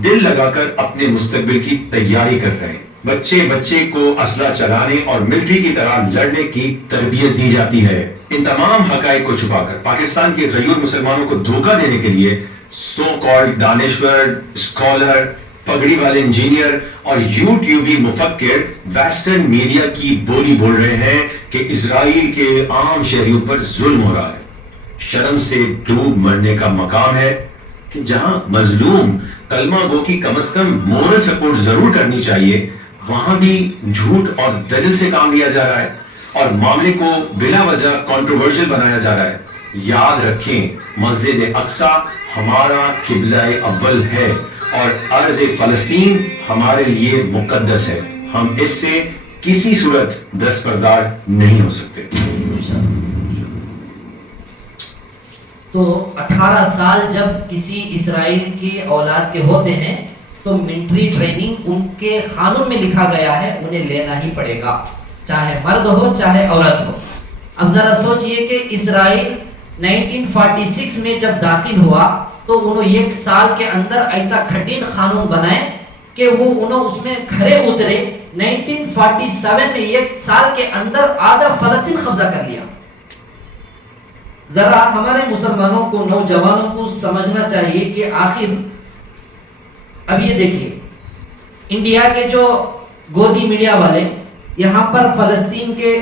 دل لگا کر اپنے مستقبل کی تیاری کر رہے ہیں۔ بچے کو اسلحہ چلانے اور ملٹری کی طرح لڑنے کی تربیت دی جاتی ہے۔ ان تمام حقائق کو چھپا کر پاکستان کے غیور مسلمانوں کو دھوکہ دینے کے لیے سو کالڈ دانشور، اسکالر، پگڑی والے انجینئر اور یوٹیوبی مفکر ویسٹرن میڈیا کی بولی بول رہے ہیں کہ اسرائیل کے عام شہریوں پر ظلم ہو رہا ہے۔ شرم سے ڈوب مرنے کا مقام ہے کہ جہاں مظلوم کلمہ گو کی کم از کم مورل سپورٹ ضرور کرنی چاہیے، وہاں بھی جھوٹ اور دجل سے کام لیا جا رہا ہے اور معاملے کو بلا وجہ کنٹروورشل بنایا جا رہا ہے۔ یاد رکھیں، مسجد اقصی ہمارا قبلہ اول ہے اور ارض فلسطین ہمارے لیے مقدس ہے۔ ہم اس سے کسی صورت دستبردار نہیں ہو سکتے۔ تو 18 سال جب کسی اسرائیل کی اولاد کے ہوتے ہیں تو ملٹری ٹریننگ ان کے قانون میں لکھا گیا ہے، انہیں لینا ہی پڑے گا، چاہے مرد ہو چاہے عورت ہو۔ اب ذرا سوچئے کہ اسرائیل 1946 میں جب داخل ہوا تو انہوں 1 سال کے اندر ایسا کٹھن قانون بنائے کہ انہوں اس میں کھرے اترے۔ 1947 میں 1 سال کے اندر آدھا فلسطین قبضہ کر لیا۔ ذرا ہمارے مسلمانوں کو، نوجوانوں کو سمجھنا چاہیے کہ آخر اب یہ دیکھیے، انڈیا کے جو گودی میڈیا والے یہاں پر فلسطین کے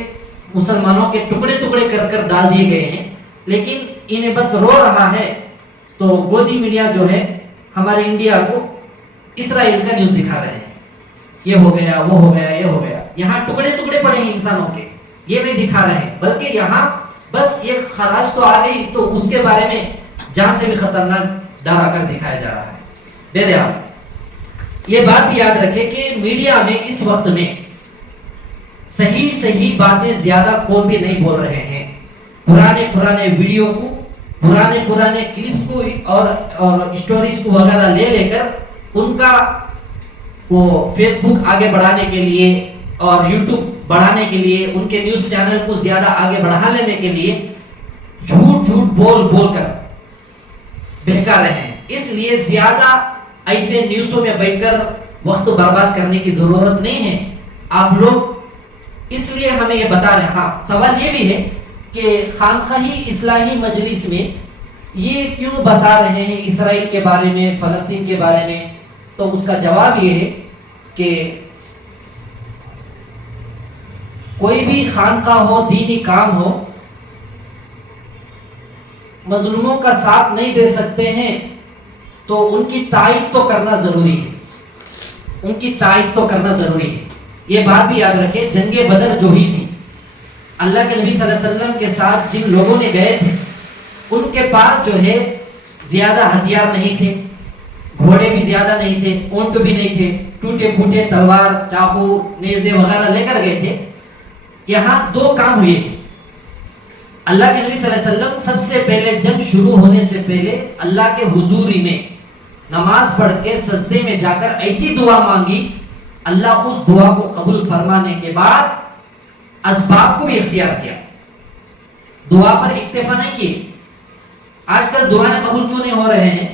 مسلمانوں کے ٹکڑے ٹکڑے کر کر ڈال دیے گئے ہیں، لیکن انہیں بس رو رہا ہے تو گودی میڈیا جو ہے ہمارے انڈیا کو اسرائیل کا نیوز دکھا رہے ہیں، یہ ہو گیا، وہ ہو گیا، یہ ہو گیا۔ یہاں ٹکڑے ٹکڑے پڑے ہیں انسانوں کے، یہ نہیں دکھا رہے ہیں، بلکہ یہاں بس ایک خراش تو آ گئی تو اس کے بارے میں جان سے بھی خطرناک ڈرا کر دکھایا جا رہا ہے۔ بہرحال یہ بات بھی یاد رکھے کہ میڈیا میں اس وقت میں صحیح باتیں زیادہ کوئی بھی نہیں بول رہے ہیں۔ پرانے ویڈیو کو، پرانے کلپس کو اور اسٹوریز کو وغیرہ لے کر ان کا وہ فیس بک آگے بڑھانے کے لیے اور یوٹیوب بڑھانے کے لیے، ان کے نیوز چینل کو زیادہ آگے بڑھا لینے کے لیے جھوٹ بول کر بہکا رہے ہیں۔ اس لیے زیادہ ایسے نیوزوں میں بیٹھ کر وقت برباد کرنے کی ضرورت نہیں ہے۔ آپ لوگ اس لیے ہمیں یہ بتا رہے ہیں۔ ہاں، سوال یہ بھی ہے کہ خانقاہی اصلاحی مجلس میں یہ کیوں بتا رہے ہیں اسرائیل کے بارے میں، فلسطین کے بارے میں؟ تو اس کا جواب یہ ہے کہ کوئی بھی خانقاہ ہو، دینی کام ہو، مظلوموں کا ساتھ نہیں دے سکتے ہیں تو ان کی تائید تو کرنا ضروری ہے، یہ بات بھی یاد رکھیں۔ جنگ بدر جو ہی تھی، اللہ کے نبی صلی اللہ علیہ وسلم کے ساتھ جن لوگوں نے گئے تھے ان کے پاس جو ہے زیادہ ہتھیار نہیں تھے، گھوڑے بھی زیادہ نہیں تھے، اونٹ بھی نہیں تھے، ٹوٹے پھوٹے تلوار، چاقو، نیزے وغیرہ لے کر گئے تھے۔ یہاں 2 کام ہوئے۔ اللہ کے نبی صلی اللہ علیہ وسلم سب سے پہلے جنگ شروع ہونے سے پہلے اللہ کے حضوری میں نماز پڑھ کے سجدے میں جا کر ایسی دعا مانگی، اللہ اس دعا کو قبول فرمانے کے بعد اسباب کو بھی اختیار کیا، دعا پر اکتفا نہیں کی۔ آج کل دعائیں قبول کیوں نہیں ہو رہے ہیں؟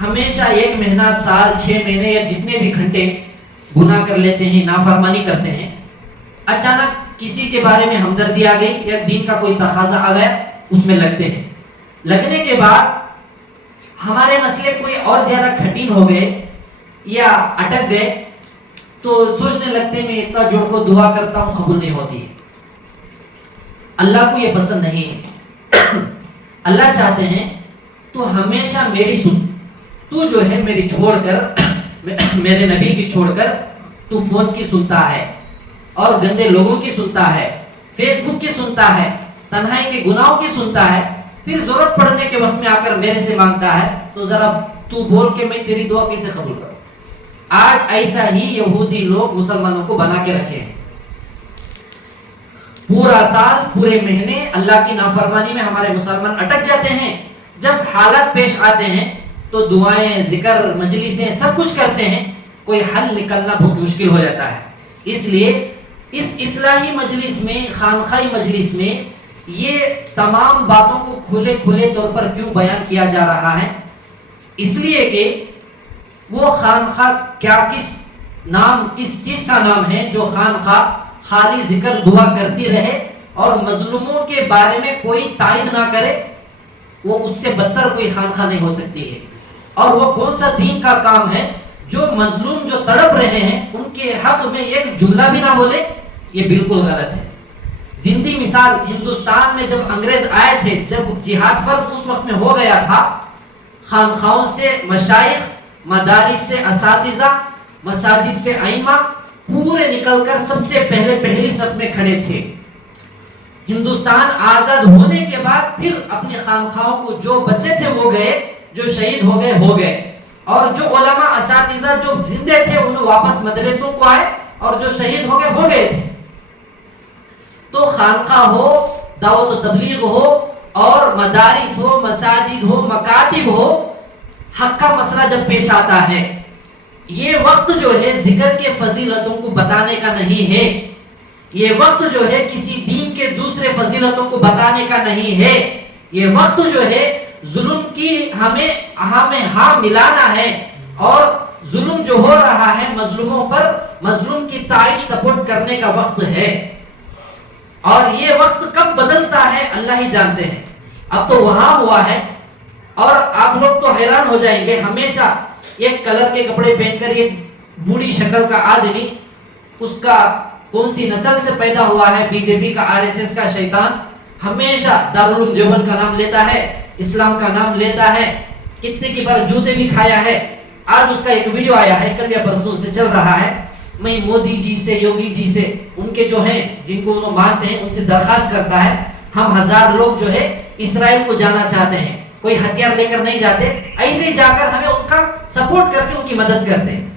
ہمیشہ 1 مہینہ، سال، 6 مہینے یا جتنے بھی گھنٹے گناہ کر لیتے ہیں، نافرمانی کرتے ہیں، اچانک کسی کے بارے میں ہمدردی آ گئی یا دین کا کوئی تقاضا آ گیا، اس میں لگتے ہیں۔ لگنے کے بعد ہمارے مسئلے کوئی اور زیادہ کٹھن ہو گئے یا اٹک گئے تو سوچنے لگتے ہیں میں اتنا جوڑ کو دعا کرتا ہوں، قبول نہیں ہوتی ہے۔ اللہ کو یہ پسند نہیں ہے۔ اللہ چاہتے ہیں تو ہمیشہ میری سن. تو جو ہے میری چھوڑ کر میرے نبی کی چھوڑ کر تو فون کی سنتا ہے اور گندے لوگوں کی سنتا ہے, فیس بک کی سنتا ہے, تنہائی کے گناہوں کی سنتا ہے, پھر ضرورت پڑنے کے وقت میں آ کر میرے سے مانگتا ہے, تو ذرا تو بول کے میں تیری دعا کیسے قبول کروں. آج ایسا ہی یہودی لوگ مسلمانوں کو بنا کے رکھے ہیں. پورا سال پورے مہینے اللہ کی نافرمانی میں ہمارے مسلمان اٹک جاتے ہیں. جب حالات پیش آتے ہیں تو دعائیں, ذکر, مجلسیں سب کچھ کرتے ہیں, کوئی حل نکلنا بہت مشکل ہو جاتا ہے. اس لیے اس اصلاحی مجلس میں, خانقاہی مجلس میں یہ تمام باتوں کو کھلے کھلے طور پر کیوں بیان کیا جا رہا ہے؟ اس لیے کہ وہ خانقاہ کیا کس چیز کا نام ہے جو خانقاہ خالی ذکر دعا کرتی رہے اور مظلوموں کے بارے میں کوئی تائید نہ کرے. وہ اس سے بدتر کوئی خانقاہ نہیں ہو سکتی ہے. اور وہ کون سا دین کا کام ہے جو مظلوم جو تڑپ رہے ہیں ان کے حق میں ایک جملہ بھی نہ بولے؟ یہ بالکل غلط ہے. زندگی مثال ہندوستان میں جب انگریز آئے تھے, جب جہاد فرض اس وقت میں ہو گیا تھا, خانقاہوں سے مشائخ, مدارس سے اساتذہ, مساجد سے ائمہ پورے نکل کر سب سے پہلی صف میں کھڑے تھے. ہندوستان آزاد ہونے کے بعد پھر اپنے خانقاہوں کو جو بچے تھے وہ گئے, جو شہید ہو گئے, اور جو علماء اساتذہ جو زندے تھے انہوں واپس مدرسوں کو آئے, اور جو شہید ہو گئے تھے. تو خانقاہ ہو, دعوت و تبلیغ ہو, اور مدارس ہو, مساجد ہو, مکاتب ہو, حق کا مسئلہ جب پیش آتا ہے, یہ وقت جو ہے ذکر کے فضیلتوں کو بتانے کا نہیں ہے. یہ وقت جو ہے کسی دین کے دوسرے فضیلتوں کو بتانے کا نہیں ہے. یہ وقت جو ہے ظلم کی ہمیں ہاں ملانا ہے, اور ظلم جو ہو رہا ہے مظلوموں پر, مظلوم کی تائید سپورٹ کرنے کا وقت ہے. اور یہ وقت کب بدلتا ہے اللہ ہی جانتے ہیں. اب تو وہاں ہوا ہے, اور آپ لوگ تو حیران ہو جائیں گے. ہمیشہ ایک کلر کے کپڑے پہن کر ایک بوڑھی شکل کا آدمی, اس کا کون سی نسل سے پیدا ہوا ہے, بی جے پی کا, RSS کا شیطان, ہمیشہ دارالعلوم دیوبند کا نام لیتا ہے, اسلام کا نام لیتا ہے, کتنے کی بار جوتے بھی کھایا ہے. آج اس کا ایک ویڈیو آیا ہے, کل یا پرسوں سے چل رہا ہے. میں مودی جی سے, یوگی جی سے, ان کے جو ہیں جن کو انہوں مانتے ہیں, ان سے درخواست کرتا ہے, ہم 1000 لوگ جو ہے اسرائیل کو جانا چاہتے ہیں, کوئی ہتھیار لے کر نہیں جاتے, ایسے ہی جا کر ہمیں ان کا سپورٹ کر کے ان کی مدد کرتے ہیں.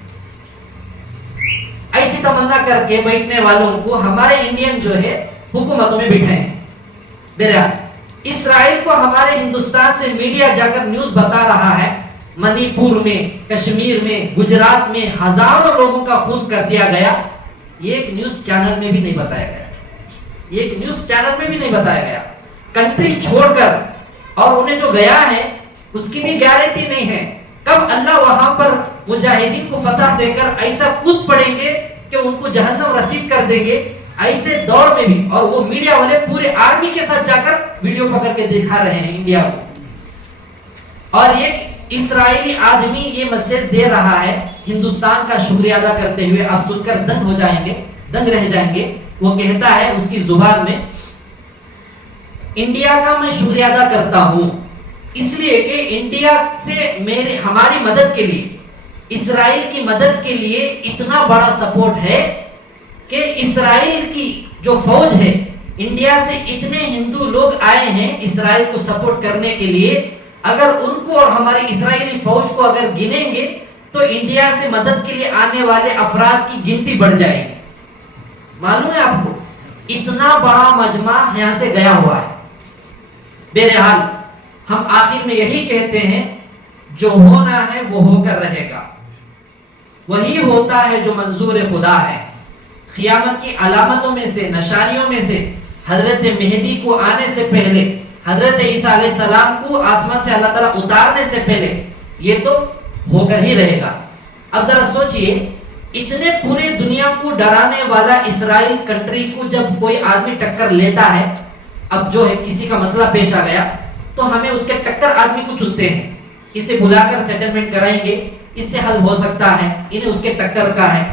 ایسی تمنا کر کے بیٹھنے والوں کو ہمارے انڈین جو ہے حکومتوں میں بٹھائے ہیں. بہرحال اسرائیل کو ہمارے ہندوستان سے میڈیا جا کر نیوز بتا رہا ہے, منی پور میں, کشمیر میں, گجرات میں ہزاروں لوگوں کا خون کر دیا گیا. یہ ایک نیوز چینل میں بھی نہیں بتایا گیا. کنٹری چھوڑ کر, اور انہیں جو گیا ہے اس کی بھی گارنٹی نہیں ہے کب اللہ وہاں پر مجاہدین کو فتح دے کر ایسا کود پڑیں گے کہ ان کو جہنم رسید کر دیں گے. ایسے دور میں بھی, اور وہ میڈیا والے پورے آرمی کے ساتھ جا کر ویڈیو پکڑ کے دکھا رہے ہیں انڈیا کو. اور ایک اسرائیلی آدمی یہ میسج دے رہا ہے ہندوستان کا شکریہ ادا کرتے ہوئے, آپ سن کر دنگ رہ جائیں گے. وہ کہتا ہے اس کی زبان میں, انڈیا کا میں شکریہ ادا کرتا ہوں اس لیے کہ انڈیا سے ہماری مدد کے لیے, اسرائیل کی مدد کے لیے اتنا بڑا سپورٹ ہے کہ اسرائیل کی جو فوج ہے, انڈیا سے اتنے ہندو لوگ آئے ہیں اسرائیل کو سپورٹ کرنے کے لیے. اگر ان کو اور ہماری اسرائیلی فوج کو اگر گنیں گے تو انڈیا سے مدد کے لیے آنے والے افراد کی گنتی بڑھ جائے گی. معلوم ہے آپ کو, اتنا بڑا مجمع یہاں سے گیا ہوا ہے. بہرحال ہم آخر میں یہی کہتے ہیں, جو ہونا ہے وہ ہو کر رہے گا, وہی ہوتا ہے جو منظور خدا ہے. قیامت کی علامتوں میں سے, نشانیوں میں سے, حضرت مہدی کو آنے سے پہلے, حضرت عیسیٰ علیہ السلام کو آسمان سے اللہ تعالیٰ اتارنے سے پہلے یہ تو ہو کر ہی رہے گا. اب ذرا سوچئے, اتنے پورے دنیا کو ڈرانے والا اسرائیل کنٹری کو جب کوئی آدمی ٹکر لیتا ہے, اب جو ہے کسی کا مسئلہ پیش آ گیا تو ہمیں اس کے ٹکر آدمی کو چنتے ہیں, اسے بلا کر سیٹلمنٹ کرائیں گے, اس سے حل ہو سکتا ہے, انہیں اس کے ٹکر کا ہے.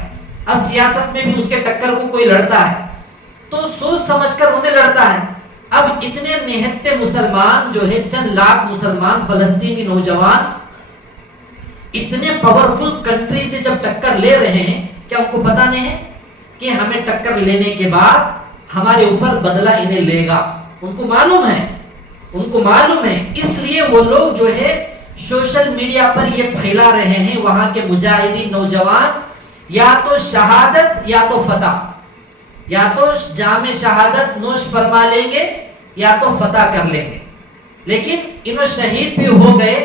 اب سیاست میں بھی اس کے ٹکر کو کوئی لڑتا ہے تو سوچ سمجھ کر انہیں لڑتا ہے. اب اتنے نہتے مسلمان جو ہے چند لاکھ مسلمان فلسطینی نوجوان اتنے پاورفل کنٹری سے جب ٹکر لے رہے ہیں، کیا ان کو پتا نہیں ہے کہ ہمیں ٹکر لینے کے بعد ہمارے اوپر بدلہ انہیں لے گا؟ ان کو معلوم ہے، ان کو معلوم ہے. اس لیے وہ لوگ جو ہے سوشل میڈیا پر یہ پھیلا رہے ہیں وہاں کے مجاہدین نوجوان یا تو شہادت یا تو فتح، یا تو جام شہادت نوش فرما لیں گے یا تو فتح کر لیں گے. لیکن انہوں شہید بھی ہو گئے،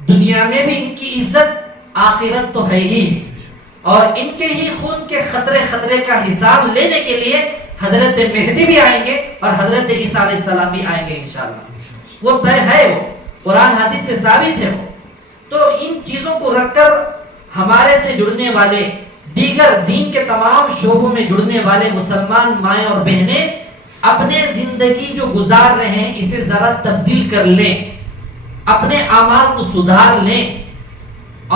دنیا میں بھی ان کی عزت، آخرت تو ہے ہی، اور ان کے ہی خون کے خطرے کا حساب لینے کے لیے حضرت مہدی بھی آئیں گے اور حضرت عیسیٰ علیہ السلام بھی آئیں گے انشاءاللہ. وہ طے ہے، وہ قرآن حدیث سے ثابت ہے. وہ تو ان چیزوں کو رکھ کر ہمارے سے جڑنے والے، دیگر دین کے تمام شعبوں میں جڑنے والے مسلمان مائیں اور بہنیں اپنے زندگی جو گزار رہے ہیں اسے ذرا تبدیل کر لیں، اپنے اعمال کو سدھار لیں،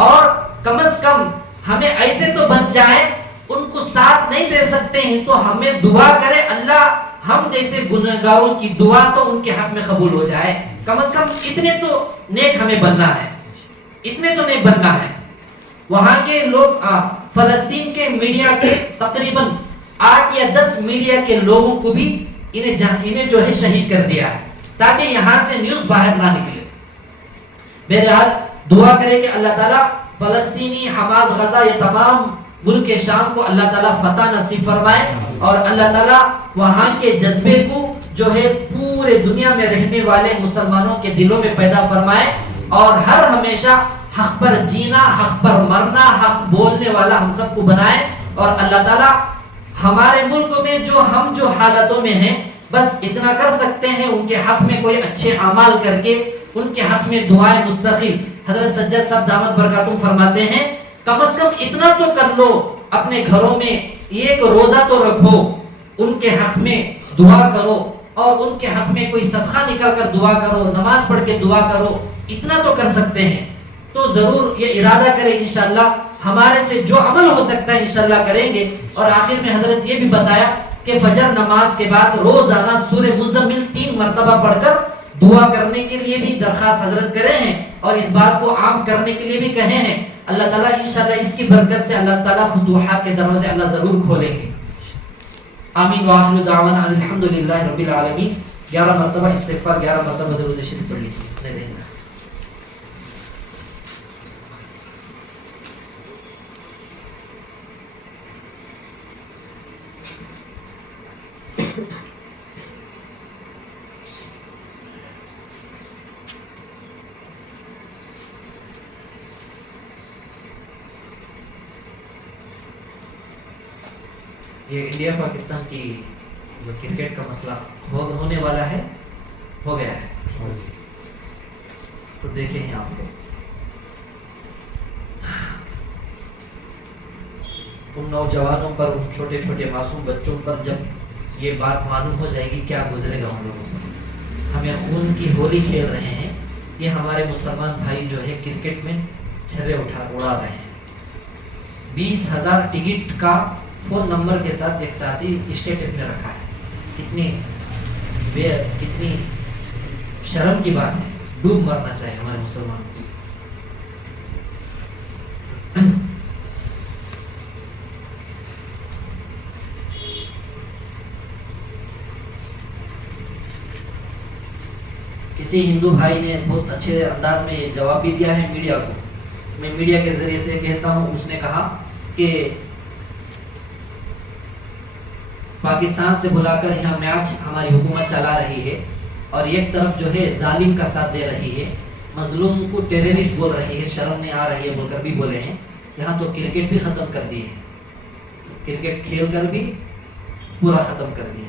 اور کم از کم ہمیں ایسے تو بن جائیں. ان کو ساتھ نہیں دے سکتے ہیں تو ہمیں دعا کرے اللہ ہم جیسے گنہگاروں کی دعا تو ان کے حق میں قبول ہو جائے. کم از کم اتنے تو نیک ہمیں بننا ہے، اتنے تو نہیں بننا ہے. وہاں کے لوگ فلسطین کے میڈیا کے تقریباً 8 یا 10 میڈیا کے لوگوں کو بھی انہیں جو ہے شہید کر دیا ہے تاکہ یہاں سے نیوز باہر نہ نکلے. بہرحال دعا کرے کہ اللہ تعالیٰ فلسطینی، حماس، غزہ، یہ تمام ملک شام کو اللہ تعالیٰ فتح نصیب فرمائے، اور اللہ تعالیٰ وہاں کے جذبے کو جو ہے پورے دنیا میں رہنے والے مسلمانوں کے دلوں میں پیدا فرمائے، اور ہر ہمیشہ حق پر جینا، حق پر مرنا، حق بولنے والا ہم سب کو بنائے. اور اللہ تعالیٰ ہمارے ملک میں جو حالتوں میں ہیں بس اتنا کر سکتے ہیں، ان کے حق میں کوئی اچھے اعمال کر کے ان کے حق میں دعائیں مستقل. حضرت سجاد صاحب دامت برکاتہم فرماتے ہیں کم از کم اتنا تو کر لو، اپنے گھروں میں ایک روزہ تو رکھو، ان کے حق میں دعا کرو، اور ان کے حق میں کوئی صدقہ نکال کر دعا کرو، نماز پڑھ کے دعا کرو. اتنا تو کر سکتے ہیں تو ضرور یہ ارادہ کریں، انشاءاللہ ہمارے سے جو عمل ہو سکتا ہے انشاءاللہ کریں گے. اور آخر میں حضرت یہ بھی بتایا کہ فجر نماز کے بعد روزانہ سورہ مزمل 3 مرتبہ پڑھ کر دعا کرنے کے لیے بھی درخواست حضرت کرے ہیں، اور اس بات کو عام کرنے کے لیے بھی کہے ہیں. اللہ تعالیٰ انشاءاللہ اس کی برکت سے اللہ تعالیٰ فتوحات کے دروازے اللہ ضرور کھولیں گے. آمین. وآخر دعوانا الحمدللہ رب العالمین. 11 مرتبہ استغفار، 11 مرتبہ درود شریف پڑھ لیجیے. یہ انڈیا پاکستان کی جو کرکٹ کا مسئلہ ہونے والا ہے، ہو گیا ہے، تو دیکھیں ہیں آپ کو ان نوجوانوں پر، ان چھوٹے چھوٹے معصوم بچوں پر جب یہ بات معلوم ہو جائے گی کیا گزرے گا ان لوگوں کو. ہمیں خون کی ہولی کھیل رہے ہیں، یہ ہمارے مسلمان بھائی جو ہے کرکٹ میں چھلے اڑا رہے ہیں. 20,000 ٹکٹ کا فون نمبر کے ساتھ ایک ساتھی اسٹیٹس میں رکھا ہے. کتنی شرم کی بات ہے. ڈوب مرنا چاہیے ہمارے مسلمان. کسی ہندو بھائی نے بہت اچھے انداز میں جواب بھی دیا ہے میڈیا کو. میں میڈیا کے ذریعے سے کہتا ہوں، اس نے کہا کہ پاکستان سے بلا کر یہاں میچ ہماری حکومت چلا رہی ہے، اور ایک طرف جو ہے ظالم کا ساتھ دے رہی ہے، مظلوم کو ٹیررسٹ بول رہی ہے، شرم نہیں آ رہی ہے بول کر بھی بولے ہیں. یہاں تو کرکٹ بھی ختم کر دی ہے، کرکٹ کھیل کر بھی پورا ختم کر دیا.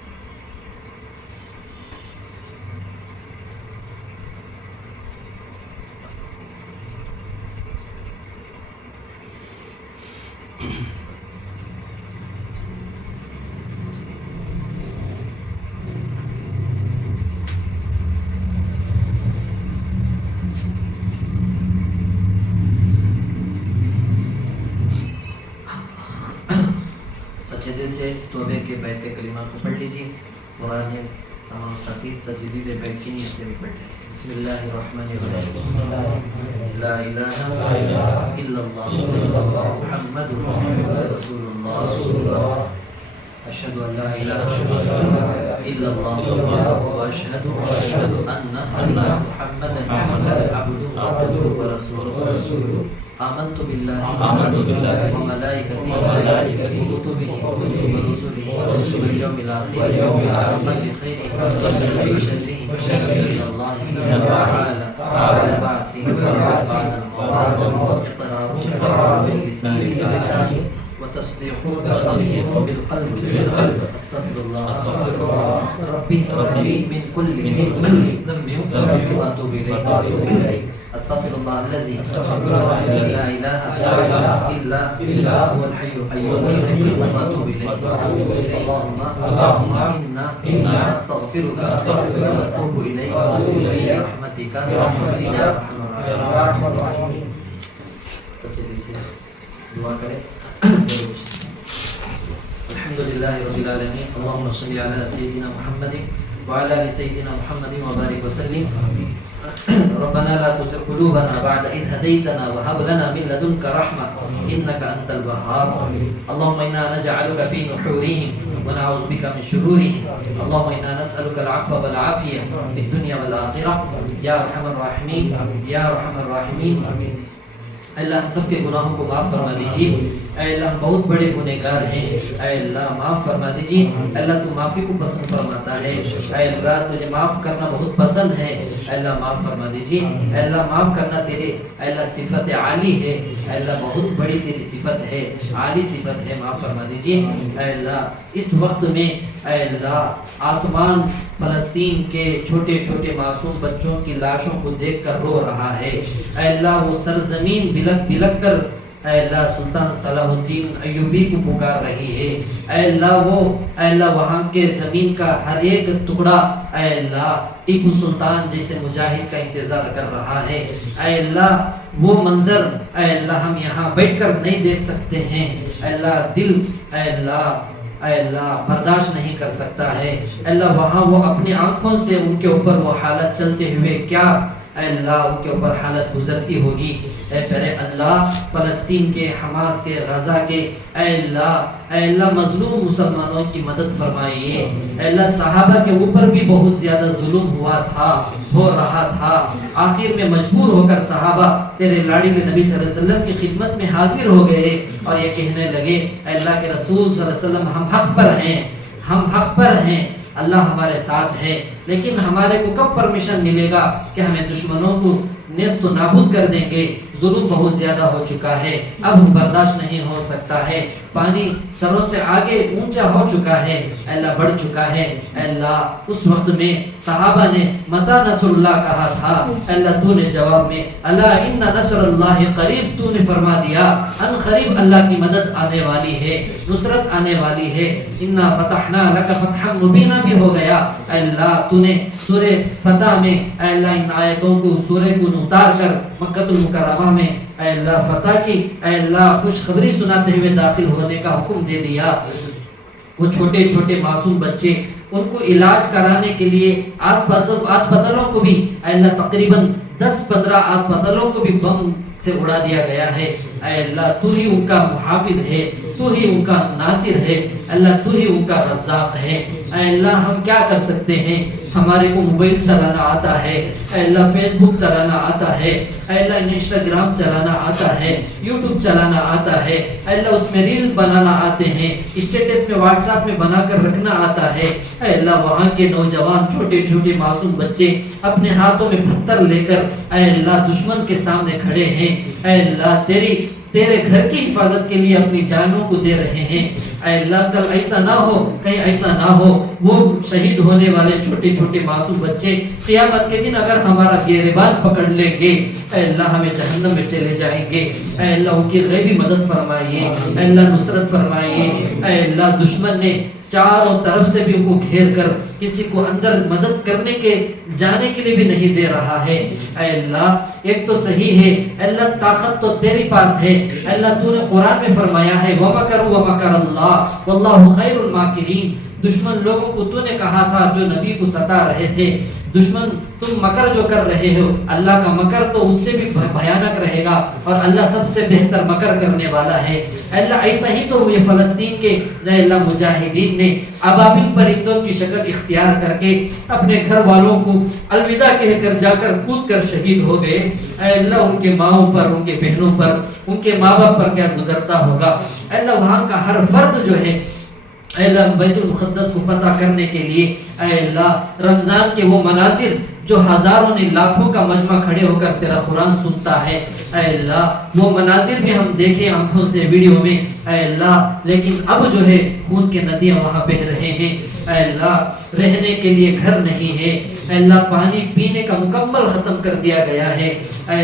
سجدے سے توبے کے بیت کلمہ کو پڑھ لیجیے. قرآن تمام ساتھی تجدید بیت کی نیت سے بھی پڑھ لیں. بسم اللہ الرحمن الرحیم. لا الہ الا اللہ محمد رسول اللہ. اشہد ان لا الہ الا اللہ واشہد ان محمدا عبدہ ورسولہ. آمنت باللہ وملائکتہ وکتبہ ورسلہ والیوم الآخر ومن بخیرہ وشرہ الی اللہ تعالی والبعث بعد الموت. اقرار باللسان وتصديق بالقلب. استغفر الله ربي من كل ذنب واتوب اليه. استغفر الله الذي لا اله الا هو الحي القيوم واتوب اليه. اللهم انا نستغفرك ونتوب اليك برحمتك يا ارحم الراحمين. سب سے دل سے دعا کریں. الحمدللہ رب العالمین. اللهم صل علی سیدنا محمد وعلى آل سيدنا محمد وبارك وسلم. ربنا لا تزغ قلوبنا بعد إذ هديتنا وهب لنا من لدنك رحمة إنك أنت الوهاب. اللهم إنا نجعلك في نحورهم ونعوذ بك من شرورهم. اللهم إنا نسألك العفو والعافية في الدنيا والآخرة يا أرحم الراحمين يا أرحم الراحمين. اللہ ہم سب کے گناہوں کو معاف فرما دیجیے. اے اللہ ہم بہت بڑے گنہگار ہیں. اے اللہ معاف فرما دیجیے. اللہ تو معافی کو پسند فرماتا ہے. اے اللہ تجھے معاف کرنا بہت پسند ہے. اے اللہ معاف فرما دیجیے. اے اللہ معاف کرنا تیرے اے اللہ صفت عالی ہے. اے اللہ بہت بڑی تیری صفت ہے, عالی صفت ہے. معاف فرما دیجیے. اے اللہ اس وقت میں اے اللہ آسمان فلسطین کے چھوٹے چھوٹے معصوم بچوں کی لاشوں کو دیکھ کر رو رہا ہے. اے اللہ وہ سرزمین بلک بلک کر اے اللہ سلطان صلاح الدین ایوبی کو پکار رہی ہے. اے اللہ وہ اے اللہ وہاں کے زمین کا ہر ایک ٹکڑا اے اللہ ٹیپو سلطان جیسے مجاہد کا انتظار کر رہا ہے. اے اللہ وہ منظر اے اللہ ہم یہاں بیٹھ کر نہیں دیکھ سکتے ہیں. اے اللہ دل اے اللہ برداشت نہیں کر سکتا ہے. اللہ وہاں وہ اپنی آنکھوں سے ان کے اوپر وہ حالت چلتے ہوئے کیا اے اللہ ان کے اوپر حالت گزرتی ہوگی. اے پیارے اللہ فلسطین کے, حماس کے, غزہ کے اے اللہ مظلوم مسلمانوں کی مدد فرمائیے. اے اللہ صحابہ کے اوپر بھی بہت زیادہ ظلم ہوا تھا, ہو رہا تھا. آخر میں مجبور ہو کر صحابہ تیرے لاڑی کے نبی صلی اللہ علیہ وسلم کی خدمت میں حاضر ہو گئے اور یہ کہنے لگے اے اللہ کے رسول صلی اللہ علیہ وسلم ہم حق پر ہیں, ہم حق پر ہیں. اللہ ہمارے ساتھ ہے, لیکن ہمارے کو کب پرمیشن ملے گا کہ ہمیں دشمنوں کو نیست و نابود کر دیں گے. ظلم بہت زیادہ ہو چکا ہے, اب برداشت نہیں ہو سکتا ہے. پانی سروں سے آگے اونچا ہو چکا ہے, اللہ بڑھ چکا ہے. اللہ اس وقت میں صحابہ نے متا نصر اللہ کہا تھا. اللہ تو نے جواب میں اللہ ان نصر اللہ قریب تو نے فرما دیا ان قریب اللہ کی مدد آنے والی ہے, نصرت آنے والی ہے. انا فتحنا لک فتحا مبینا بھی ہو گیا. اللہ تو نے سورہ فتح میں اللہ ان آیتوں کو سورہ کو اتار کر مکہ المکرمہ میں اے اللہ فتح کی اے اللہ خوشخبری سناتے ہوئے داخل ہونے کا حکم دے دیا. وہ چھوٹے چھوٹے معصوم بچے ان کو علاج کرانے کے لیے اسپتالوں کو بھی اے اللہ تقریباً 10-15 اسپتالوں کو بھی بم سے اڑا دیا گیا ہے. اے اللہ تو ہی ان کا محافظ ہے, تو ہی ان کا ناصر ہے. اللہ تو ہی ان کا رزاق ہے. اے اللہ ہم کیا کر سکتے ہیں, ہمارے کو موبائل چلانا آتا ہے, اے اللہ فیس بک چلانا آتا ہے, اے اللہ انسٹاگرام چلانا آتا ہے, یوٹیوب چلانا آتا ہے, اے اللہ اس میں ریل بنانا آتے ہیں, اسٹیٹس میں واٹس ایپ میں بنا کر رکھنا آتا ہے. اے اللہ وہاں کے نوجوان چھوٹے چھوٹے معصوم بچے اپنے ہاتھوں میں پتھر لے کر اے اللہ دشمن کے سامنے کھڑے ہیں. اے اللہ تیرے گھر کی حفاظت کے لیے اپنی جانوں کو دے رہے ہیں. اے اللہ کل ایسا نہ ہو, کہیں ایسا نہ ہو وہ شہید ہونے والے چھوٹے چھوٹے معصوم بچے قیامت کے دن اگر ہمارا گریبان پکڑ لیں گے، اے اللہ ہمیں جہنم میں چلے جائیں گے۔ اے اللہ ان کی غیبی مدد فرمائیے، اے اللہ نصرت فرمائیے۔ اے اللہ دشمن نے چاروں طرف سے بھی ان کو گھیر کر کسی کو اندر مدد کرنے کے جانے کے لیے بھی نہیں دے رہا ہے۔ اے اللہ ایک تو صحیح ہے، اے اللہ طاقت تو تیرے پاس ہے۔ اے اللہ تو نے قرآن میں فرمایا ہے وَمَكَرُوا وَمَكَرَ اللَّهُ وَاللَّهُ خَيْرُ الْمَاكِرِينَ۔ دشمن لوگوں کو تو نے کہا تھا جو نبی کو ستا رہے تھے، دشمن تم مکر جو کر رہے ہو، اللہ کا مکر تو اس سے بھی بھیانک رہے گا، اور اللہ سب سے بہتر مکر کرنے والا ہے۔ اللہ ایسا ہی تو یہ فلسطین کے اللہ مجاہدین نے ابابیل پرندوں کی شکل اختیار کر کے اپنے گھر والوں کو الوداع کہہ کر جا کر کود کر شہید ہو گئے۔ اے اللہ ان کے ماؤں پر، ان کے بہنوں پر، ان کے ماں باپ پر کیا گزرتا ہوگا۔ اے اللہ وہاں کا ہر فرد جو ہے اے اللہ بیت المقدس کو فتح کرنے کے لیے، اے اللہ رمضان کے وہ مناظر جو ہزاروں نے لاکھوں کا مجمع کھڑے ہو کر تیرا قرآن سنتا ہے، اے اللہ وہ مناظر بھی ہم دیکھیں آنکھوں سے ویڈیو میں، اے اللہ لیکن اب جو ہے خون کے ندیاں وہاں بہہ رہے ہیں۔ اے اللہ رہنے کے لیے گھر نہیں ہے، اے اللہ پانی پینے کا مکمل ختم کر دیا گیا ہے۔ اے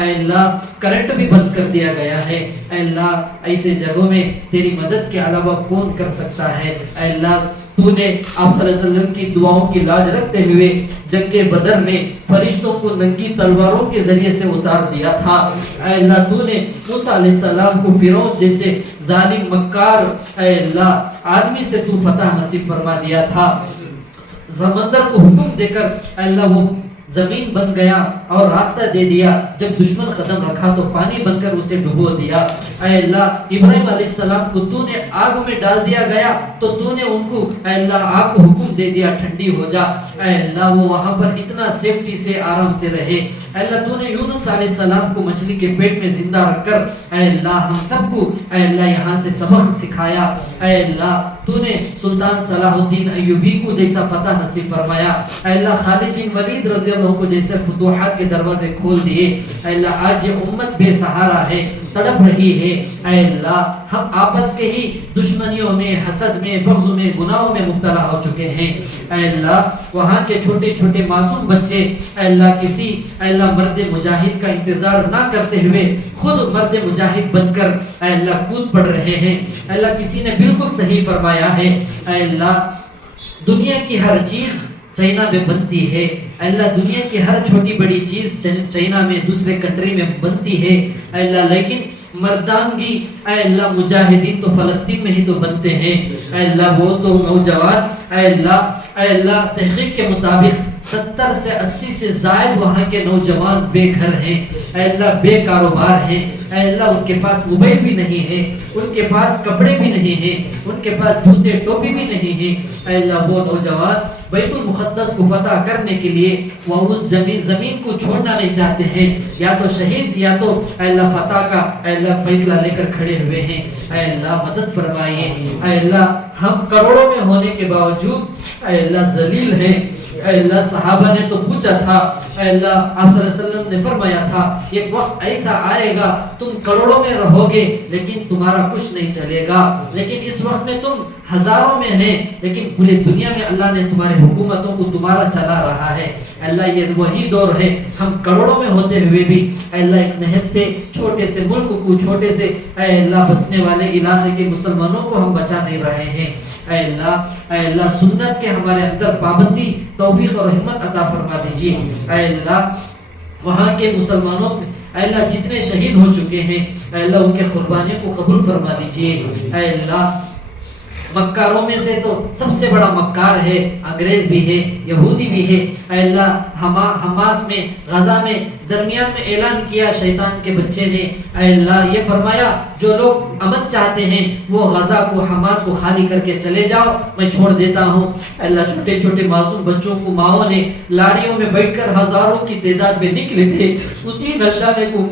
اللہ کرنٹ بھی بند کر دیا گیا ہے۔ اے اللہ ایسے جگہوں میں تیری مدد کے علاوہ کون کر سکتا ہے۔ اے اللہ تو نے آپ صلی اللہ علیہ وسلم کی دعاؤں کی لاج رکھتے ہوئے جنگ بدر میں فرشتوں کو ننگی تلواروں کے ذریعے سے اتار دیا تھا۔ اے اللہ تو نے موسیٰ علیہ السلام کو فرعون جیسے ظالم مکار اے اللہ آدمی سے تو فتح نصیب فرما دیا تھا۔ سمندر کو حکم دے کر اے اللہ وہ زمین بن گیا اور راستہ دے دیا، جب دشمن قدم رکھا تو پانی بن کر اسے ڈبو دیا۔ اے اللہ ابراہیم علیہ السلام کو تو نے آگ میں ڈال دیا گیا تو تو نے ان کو اے اللہ آگ کو حکم دے دیا ٹھنڈی ہو جا۔ اے اللہ وہ وہاں پر اتنا سیفٹی سے آرام سے رہے۔ اے اللہ تو نے یونس علیہ السلام کو مچھلی کے پیٹ میں زندہ رکھ کر اے اللہ ہم سب کو اے اللہ یہاں سے سبق سکھایا۔ اے اللہ تو نے سلطان صلاح الدین ایوبی کو جیسا فتح نصیب فرمایا۔ اے اللہ خالد بن ولید رضی اللہ کو جیسے فتوحات کے دروازے کھول دیے۔ اے اللہ آج یہ امت بے سہارا ہے، تڑپ رہی ہے۔ اے اللہ ہم آپس کے ہی دشمنیوں میں، حسد میں، بغض میں، گناہوں میں مبتلا ہو چکے ہیں۔ اے اللہ وہاں کے چھوٹے چھوٹے معصوم بچے اے اللہ کسی اے اللہ مرد مجاہد کا انتظار نہ کرتے ہوئے خود مرد مجاہد بن کر اے اللہ کود پڑ رہے ہیں۔ اے اللہ کسی نے بالکل صحیح فرمایا ہے، اے اللہ دنیا کی ہر چیز چائنا میں بنتی ہے۔ اے اللہ دنیا کی ہر چھوٹی بڑی چیز چائنا میں، دوسرے کنٹری میں بنتی ہے۔ اے اللہ لیکن مردانگی اے اللہ مجاہدین تو فلسطین میں ہی تو بنتے ہیں۔ اے اللہ وہ تو نوجوان اے اللہ تحقیق کے مطابق 70 سے 80 سے زائد وہاں کے نوجوان بے گھر ہیں، اے اللہ بے کاروبار ہیں۔ اے اللہ ان کے پاس موبائل بھی نہیں ہے، ان کے پاس کپڑے بھی نہیں ہیں، ان کے پاس جوتے ٹوپی بھی نہیں ہیں۔ اے اللہ وہ نوجوان بیت المقدس کو فتح کرنے کے لیے وہ اس زمین کو چھوڑنا نہیں چاہتے ہیں، یا تو شہید یا تو اے اللہ فتح کا اے اللہ فیصلہ لے کر کھڑے ہوئے ہیں۔ اے اللہ مدد فرمائیے۔ اے اللہ ہم کروڑوں میں ہونے کے باوجود اے اللہ ذلیل ہیں۔ اے اللہ صحابہ نے تو پوچھا تھا، اے اللہ آپ صلی اللہ علیہ وسلم نے فرمایا تھا ایک وقت ایسا آئے گا تم کروڑوں میں رہو گے لیکن تمہارا کچھ نہیں چلے گا، لیکن اس وقت میں تم ہزاروں میں ہیں لیکن پوری دنیا میں اللہ نے تمہارے حکومتوں کو تمہارا چلا رہا ہے۔ اللہ یہ وہی دور ہے، ہم کروڑوں میں ہوتے ہوئے بھی اے اللہ ایک نہتے چھوٹے سے ملک کو، چھوٹے سے اے اللہ بسنے والے علاقے کے مسلمانوں کو ہم بچا نہیں رہے ہیں۔ اے اللہ سنت کے ہمارے اندر پابندی، توفیق اور رحمت عطا فرما دیجیے۔ اے اللہ وہاں کے مسلمانوں اے اللہ جتنے شہید ہو چکے ہیں اے اللہ ان کے قربانیوں کو قبول فرما دیجیے۔ اے اللہ مکاروں میں سے تو سب سے بڑا مکار ہے، انگریز بھی ہے، یہودی بھی ہے۔ اے اللہ حماس میں، غزہ میں درمیان میں اعلان کیا شیطان کے بچے نے، اے اللہ یہ فرمایا جو لوگ امن چاہتے ہیں وہ غزہ کو، حماس کو خالی کر کے چلے جاؤ، میں چھوڑ دیتا ہوں۔ اے اللہ چھوٹے چھوٹے معصوم بچوں کو ماؤں نے لاریوں میں بیٹھ کر ہزاروں کی تعداد میں نکلے تھے، اسی نشانے کو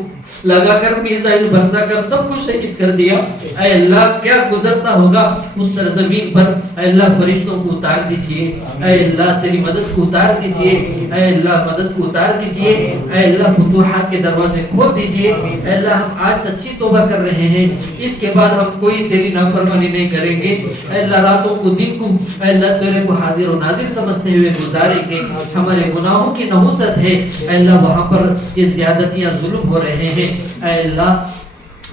لگا کر میزائل برسا کر سب کو شہید کر دیا۔ اے اللہ کیا گزرتا ہوگا اس سرزمین پر۔ اے اللہ فرشتوں کو اتار دیجئے، اے اللہ تیری مدد کو اتار دیجئے۔ اے اللہ مدد کو اتار دیجئے، اے اللہ فتوحات کے دروازے کھول دیجئے، اے اللہ ہم آج سچی توبہ کر رہے ہیں، اس کے بعد ہم کوئی تیری نافرمانی نہیں کریں گے، اے اللہ راتوں کو دن کو اے اللہ تیرے کو حاضر و ناظر سمجھتے ہوئے گزاریں گے، ہمارے گناہوں کی نحوست ہے اے اللہ وہاں پر یہ زیادتیاں ظلم ہو رہے ہیں، اے اللہ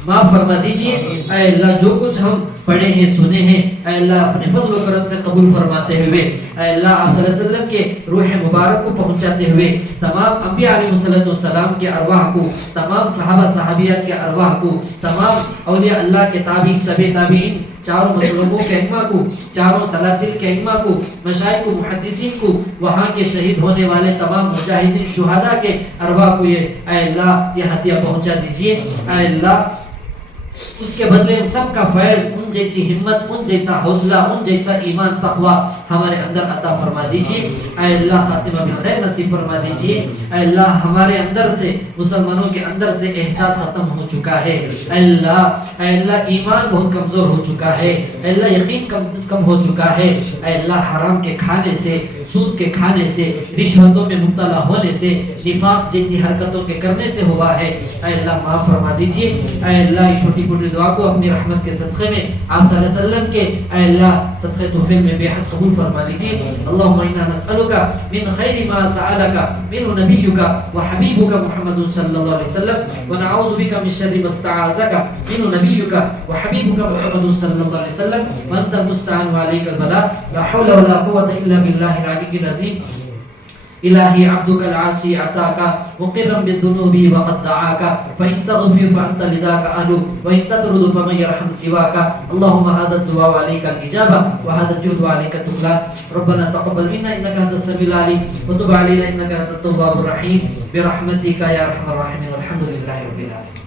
معاف فرما دیجئے، اے اللہ جو کچھ ہم پڑھے ہیں سنے ہیں اے اللہ اپنے فضل و کرم سے قبول فرماتے ہوئے، اے اللہ آپ صلی اللہ علیہ وسلم کے روح مبارک کو پہنچاتے ہوئے تمام انبیاء علیہ السلام کے ارواح کو، تمام صحابہ صحابیات کے ارواح کو، تمام اولیاء اللہ کے تابعین تابعین چاروں مسلموں کے ائمہ کو، چاروں سلاسل کے ائمہ کو، مشائخ کو، محدثین کو، وہاں کے شہید ہونے والے تمام مجاہدین شہداء کے ارواح کو یہ اے اللہ یہ ہدیہ پہنچا دیجئے، اے اللہ اس کے بدلے سب کا فیض، ان جیسی ہمت، ان جیسا حوصلہ، ان جیسا ایمان تقوی ہمارے اندر عطا فرما دیجئے، اے اللہ خاتمہ بالخیر نصیب فرما دیجئے، اے اللہ ہمارے اندر سے مسلمانوں کے اندر سے احساس ختم ہو چکا ہے، اے اللہ ایمان بہت کمزور ہو چکا ہے، اے اللہ یقین کم ہو چکا ہے، اے اللہ حرام کے کھانے سے، سود کے کھانے سے، رشوتوں میں مبتلا ہونے سے، نفاق جیسی حرکتوں کے کرنے سے ہوا ہے، اے اللہ معاف فرما دیجئے، اے اللہ اس چھوٹی موٹی دعا کو اپنی رحمت کے صدقے میں آپ صلی اللہ علیہ وسلم کے اے اللہ صدقے توفیل میں بے حد قبول فرما لیجئے۔ اللہم انا نسألک من خیر ما سألک منہ نبیک وحبیبک محمد صلی اللہ علیہ وسلم ونعوذ بک من شر ما استعاذک منہ نبیک وحبیبک محمد صلی اللہ علیہ وسلم وانت المستعان وعلیک البلاغ لا حول ولا قوة الا باللہ العلی العظیم۔ الہی عبدک العاصی عطاکا مقرا بالذنوب وقد دعاکا فإن تغفر فأنت لذاک أهل وإن تطرد فمن يرحم سواک اللهم هذا الدعاء وعليك الإجابة وهذا الجهد وعليك التكلان ربنا تقبل منا إنك أنت السميع العليم وتب علينا إنك أنت التواب الرحيم برحمتك يا أرحم الراحمين والحمد لله رب العالمين۔